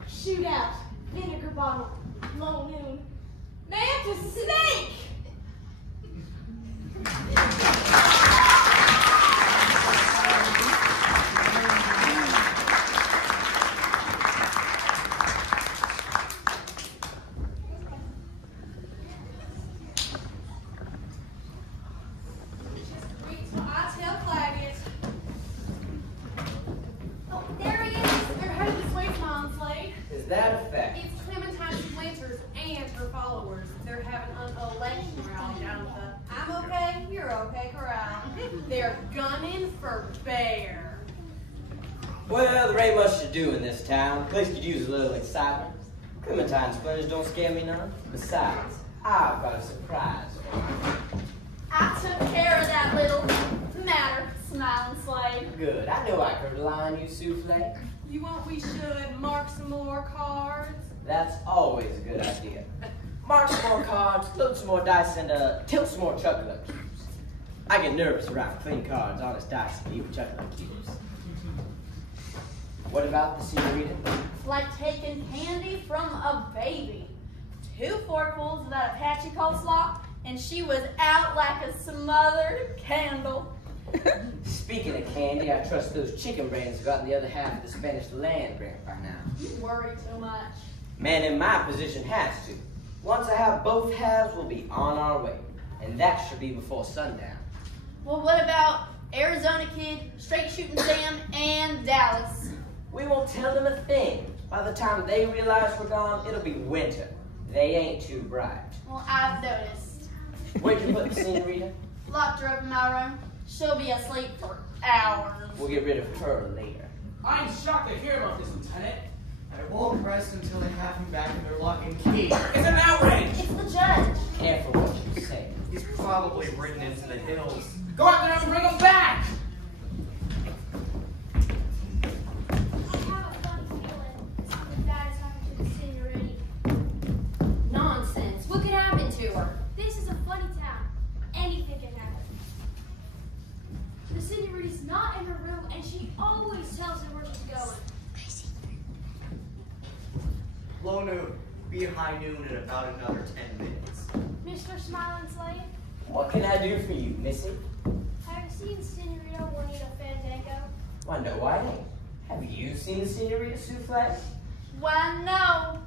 Shootout, Vinegar Bottle, Low Noon, Man to Snake! They're gunning for bear. Well, there ain't much to do in this town. The place could use a little excitement. Clementine splinters don't scare me none. Besides, I've got a surprise for you. I took care of that little matter, smiling slave. Good. I knew I could rely on you, Souffle. You want we should mark some more cards? That's always a good idea. Mark some more cards, load some more dice, and tilt some more chocolate cubes. I get nervous around clean cards, honest dice, and even chocolate cubes. What about the senorita? Like taking candy from a baby. 2 forkfuls of that Apache coleslaw, and she was out like a smothered candle. Speaking of candy, I trust those chicken brains have gotten the other half of the Spanish land grant by now. You worry too much. Man in my position has to. Once I have both halves, we'll be on our way. And that should be before sundown. Well, what about Arizona Kid, Straight Shooting Sam, and Dallas? We won't tell them a thing. By the time they realize we're gone, it'll be winter. They ain't too bright. Well, I've noticed. Where'd you put the senorita? Locked her up in my room. She'll be asleep for hours. We'll get rid of her later. I'm shocked to hear about this, Lieutenant. I won't rest until they have him back in their lock and key. It's an outrage! It's the judge. Careful what you say. He's probably ridden into the hills. Go out there and bring him back! I have a funny feeling something bad has happened to the senorita. Nonsense. What could happen to her? This is a funny town. Anything can happen. The senorita's not in her room, and she always tells her where she's going. Low noon. Be high noon in about another 10 minutes. Mr. Smiling Slave, What can I do for you, missy? have you seen Senorita Juanita Fandango? Why, no, I ain't. Have you seen the senorita Souffle? Why, no,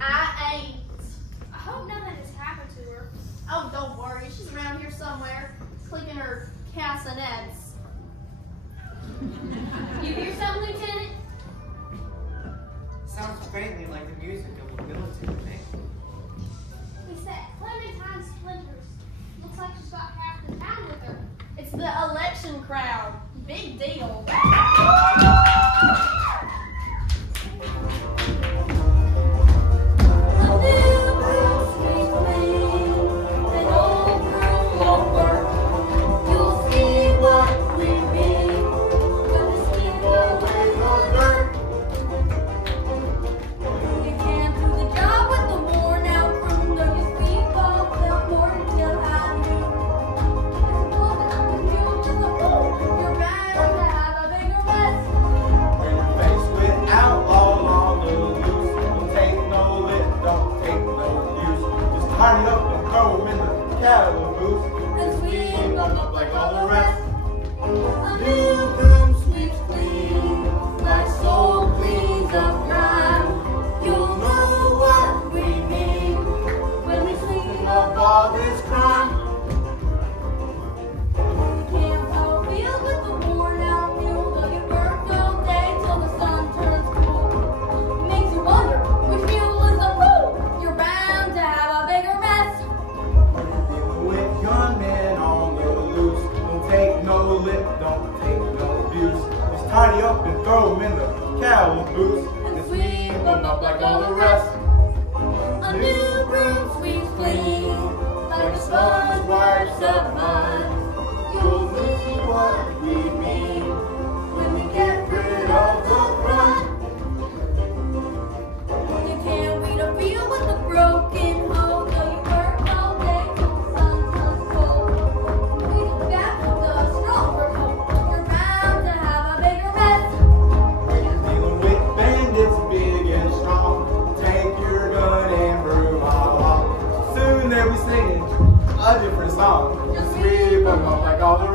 I ain't. I hope nothing has happened to her. Oh, don't worry. She's around here somewhere, clicking her castanets. You hear something, Lieutenant? Sounds faintly like the music of a military band. He said, Clementine Splinters. Looks like she's got half the town with her. It's the election crowd. Big deal. Gun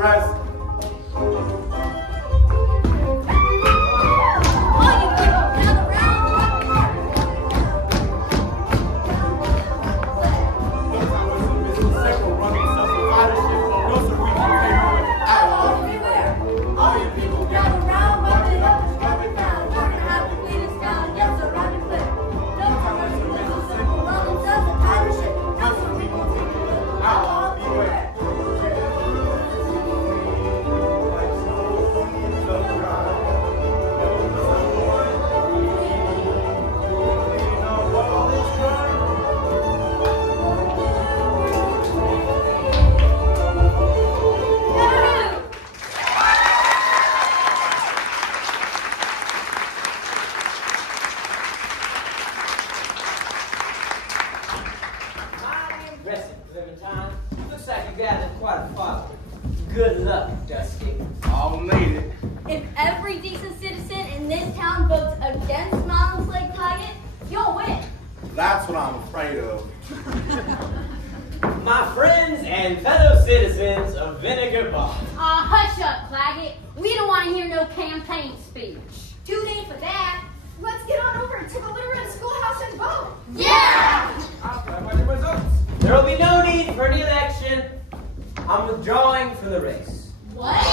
rest. Impressive, Clementine. Looks like you gathered quite a following. Good luck, Dusty. I'll need it. If every decent citizen in this town votes against Smiling Slade Claggett, you'll win. That's what I'm afraid of. My friends and fellow citizens of Vinegar Bottle. Hush up, Claggett. We don't want to hear no campaign speech. Too late for that. Let's get on over to the Little Schoolhouse and vote. Yeah! There will be no need for any election. I'm withdrawing from the race. What?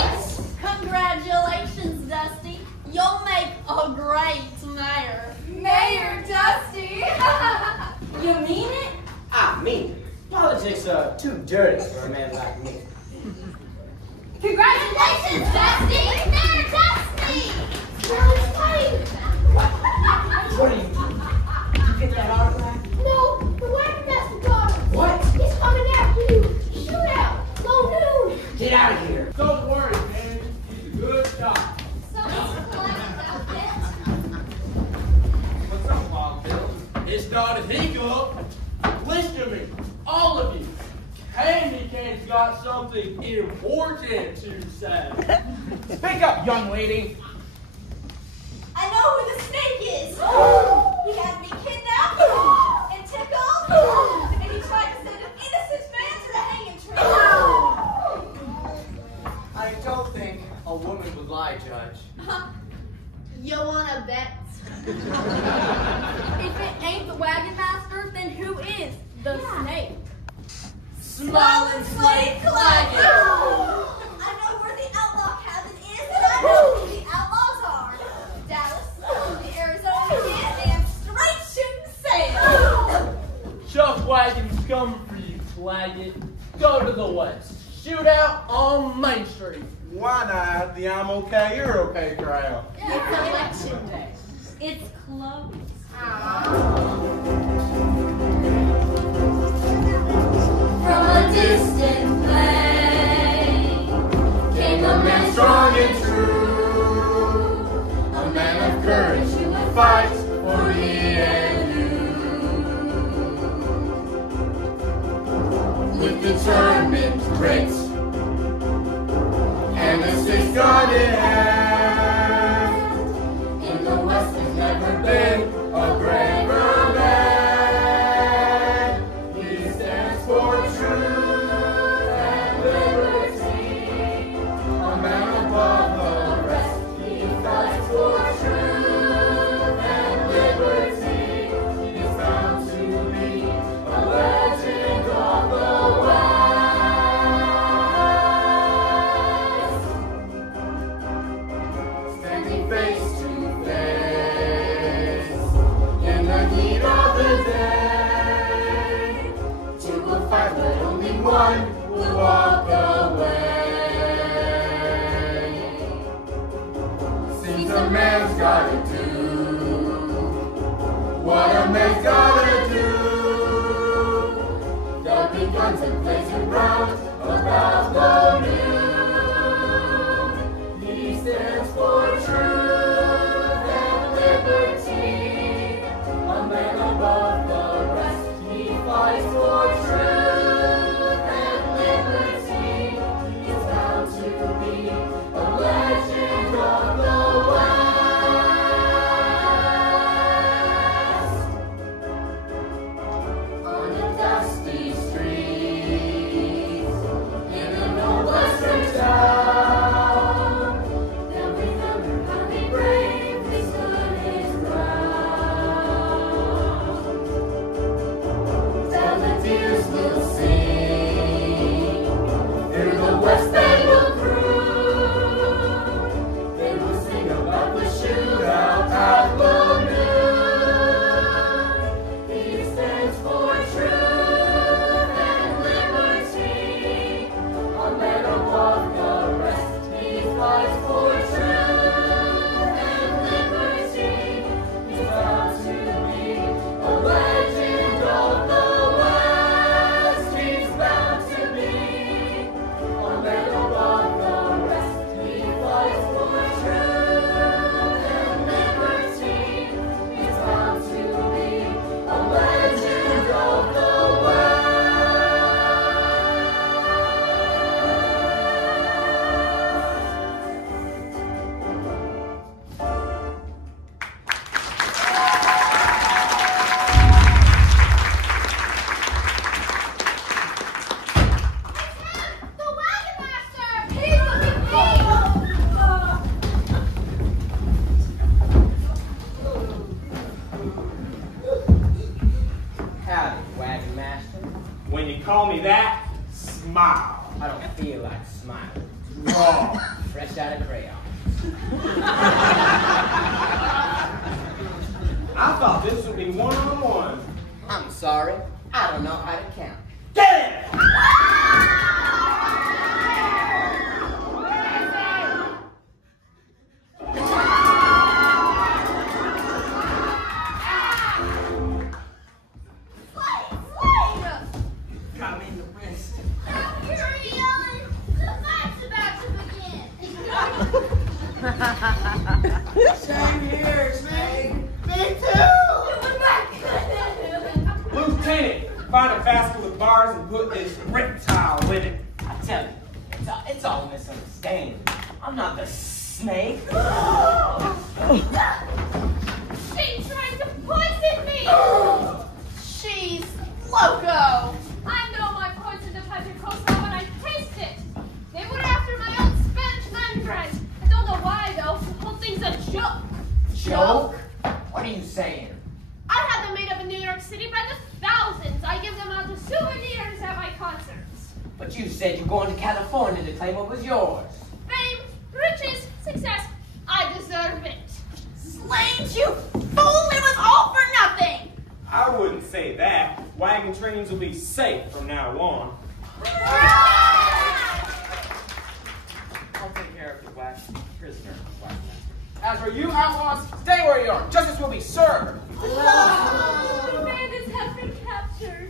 Congratulations, Dusty. You'll make a great mayor. Mayor Dusty! You mean it? I mean it. Politics are too dirty for a man like me. Congratulations, Dusty! Mayor Dusty! What are you doing? Did you get that autograph? No, the Wagon Master got him. What? He's coming after you. Shoot out. Low noon. Get out of here. Don't worry, man. He's a good shot. What's up, Wild Bill? It's not a hiccup. Listen to me, all of you. Candy Cane's got something important to say. Speak up, young lady. I know who the snake is. He had me kidnapped and tickled, and he tried to send an innocent man to the hanging tree. I don't think a woman would lie, Judge. You wanna bet? If it ain't the Wagon Master, then who is the snake? Smiling Slade Claggett. I know where the outlaw cabin is, and I know who the outlaws are. Dallas, the Arizona Kid, and straight shooting Sam. Chuck Wagon's coming for you, Claggett. Go to the west. Shootout on Main Street. Why not the I'm okay, you're okay crowd? It's election day. It's close. From a distant plain came a man strong and true, a man of courage who would fight for me and you. With determined grit and a six-guarded hand, in the West has never been a braver man. He stands for truth and liberty, a man above the rest. He fights for truth and liberty. He's bound to be a legend of the West. Standing face to face in the heat of the day, two will fight, but only one will walk away. Seems a man's gotta do what a man's gotta do. There'll be guns and blazing round about the noon. He stands for truth and liberty, a man above the rest. He fights for truth and call me that, smile. I don't feel like smiling. Raw. Fresh out of crayon. I thought this would be one-on-one. I'm sorry. I don't know how to count. Get it! Got me in the wrist. Hurry, Ellen! The fight's about to begin! Same here, Snake. Me Lieutenant, find a basket with bars and put this reptile in it. I tell you, it's all a misunderstanding. I'm not the snake. She tried to poison me! She's loco! I know my poison depends on coleslaw when I taste it. They were after my own Spanish mandarin. I don't know why though. The whole thing's a joke. Joke? What are you saying? I have them made up in New York City by the thousands. I give them out as souvenirs at my concerts. But you said you're going to California to claim what was yours. Fame, riches, success. I deserve it. Slaves, you fool! It was all for nothing! I wouldn't say that. Wagon trains will be safe from now on. I'll take care of the prisoner, Wagon Master. As for you outlaws, stay where you are. Justice will be served. The bandits have been captured.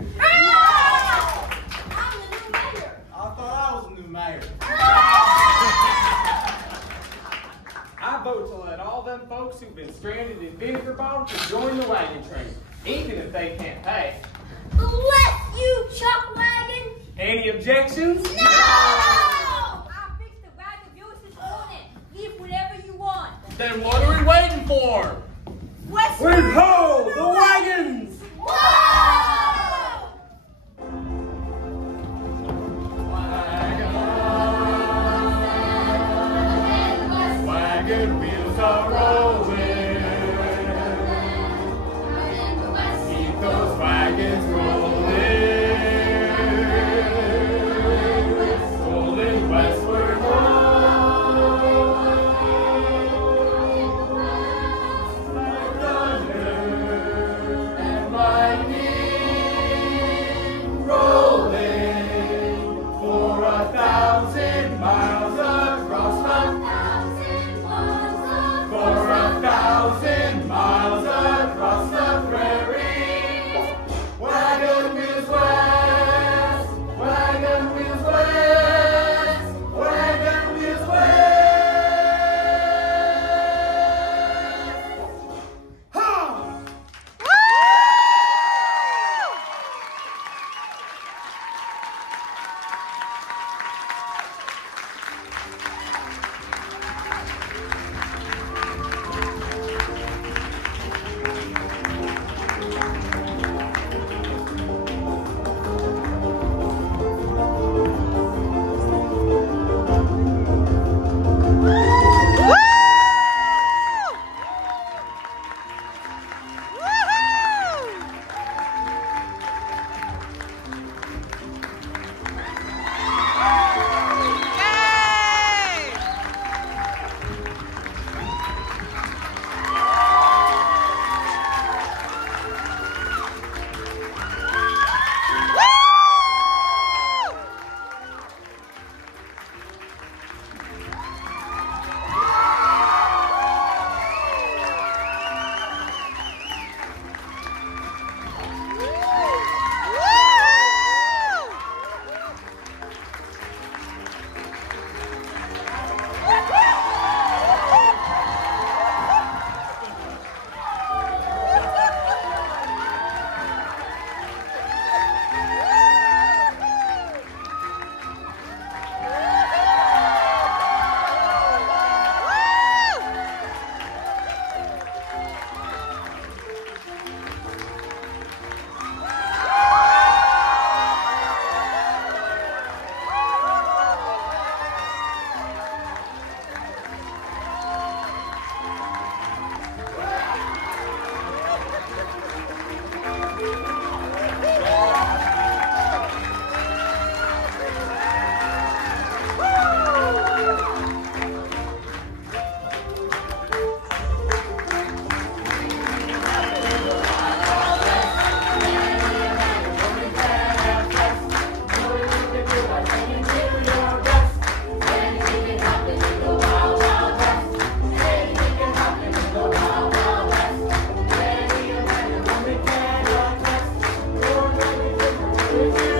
I'm the new mayor. I thought I was the new mayor. I vote to let all them folks who've been stranded in Vinegar Bottle to join the wagon train, even if they can't pay. Bless you, Chuck Wagon. Any objections? No! I fixed the wagon of yours this morning. Leave whatever you want. Then what are we waiting for? We've ho! The wagons! Wagon wheels are rolling. Keep those wagons rolling. Thank you.